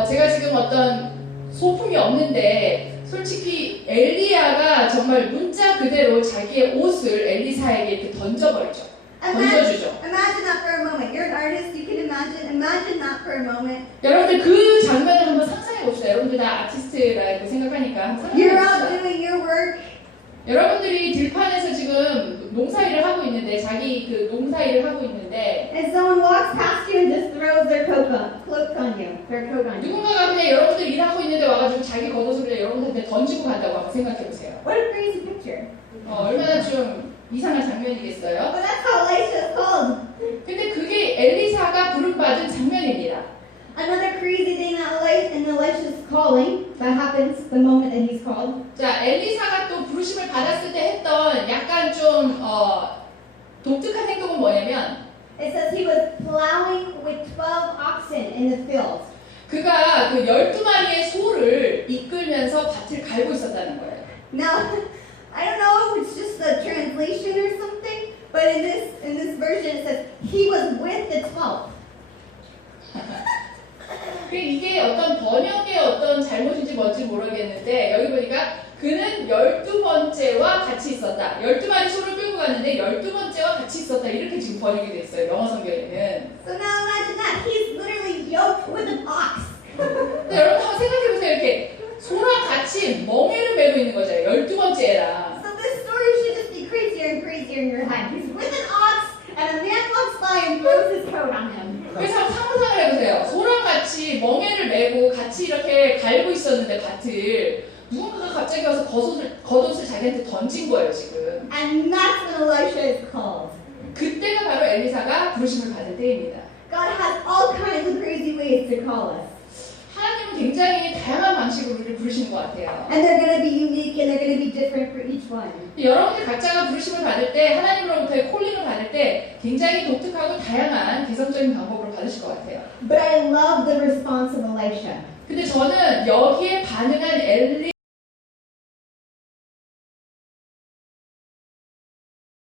제가 지금 어떤 소품이 없는데 솔직히 엘리야가 정말 문자 그대로 자기의 옷을 엘리사에게 이렇게 던져버리죠. 던져주죠. Imagine that for a moment. You're an artist. You can imagine that for a moment. 여러분들 그 장면을 한번 상상해 봅시다. 여러분들 다 아티스트라고 생각하니까 한번 상상해 You're out 봅시다. doing your work. 여러분들이 들판에서 지금 농사일을 하고 있는데 자기 그 농사일을 하고 있는데 And someone walks past you and just throws their cloak on you. Their coat on you. 누군가가 그냥 여러분들 일하고 있는데 와가지고 자기 겉옷을 여러분들한테 던지고 간다고 한번 생각해 보세요. What a crazy picture. 얼마나 좀 이상한 장면이겠어요? But that's how Elisha is called. 근데 그게 엘리사가 부름받은 장면입니다. Another crazy thing that in Elisha's calling that happens the moment that he's called. 자, 엘리사가 또 부르심을 받았을 때 했던 약간 좀 독특한 행동은 뭐냐면 It says he was plowing with 12 oxen in the field. 그가 그 12마리의 소를 이끌면서 밭을 갈고 있었다는 거예요. Now, I don't know if it's just a translation or something, but in this version it says he was with the 12. 이게 어떤 번역의 어떤 잘못인지 뭔지 모르겠는데 여기 보니까 그는 12번째와 같이 있었다. 12마리 소를 끌고 갔는데 12번째와 같이 있었다. 이렇게 지금 번역이 됐어요. 영어 성경에는. So now imagine that. He's literally yoked with an ox. 근데 여러분 한번 생각해보세요. 이렇게 소랑 같이 멍에를 메고 있는 거죠. 12번째랑. So this story should just be crazier and crazier in your head. He's with an ox and a man walks by and throws his coat on him. 그래서 한번 상상을 해보세요. 소랑 같이 멍에를 메고 같이 이렇게 갈고 있었는데 밭을 누군가가 갑자기 와서 겉옷을 자기한테 던진 거예요, 지금. And that's when Elisha is called. 그때가 바로 엘리사가 부르심을 받을 때입니다. God has all kinds of crazy ways to call us. 하나님은 굉장히 다양한 방식으로 우리를 부르시는 것 같아요. And they're going to be unique and they're going to be different for each one. 여러분들 각자가 부르심을 받을 때 하나님으로부터의 콜링을 받을 때 굉장히 독특하고 다양한 개성적인 방법으로 받으실 것 같아요. But I love the response of Elisha. 근데 저는 여기에 반응한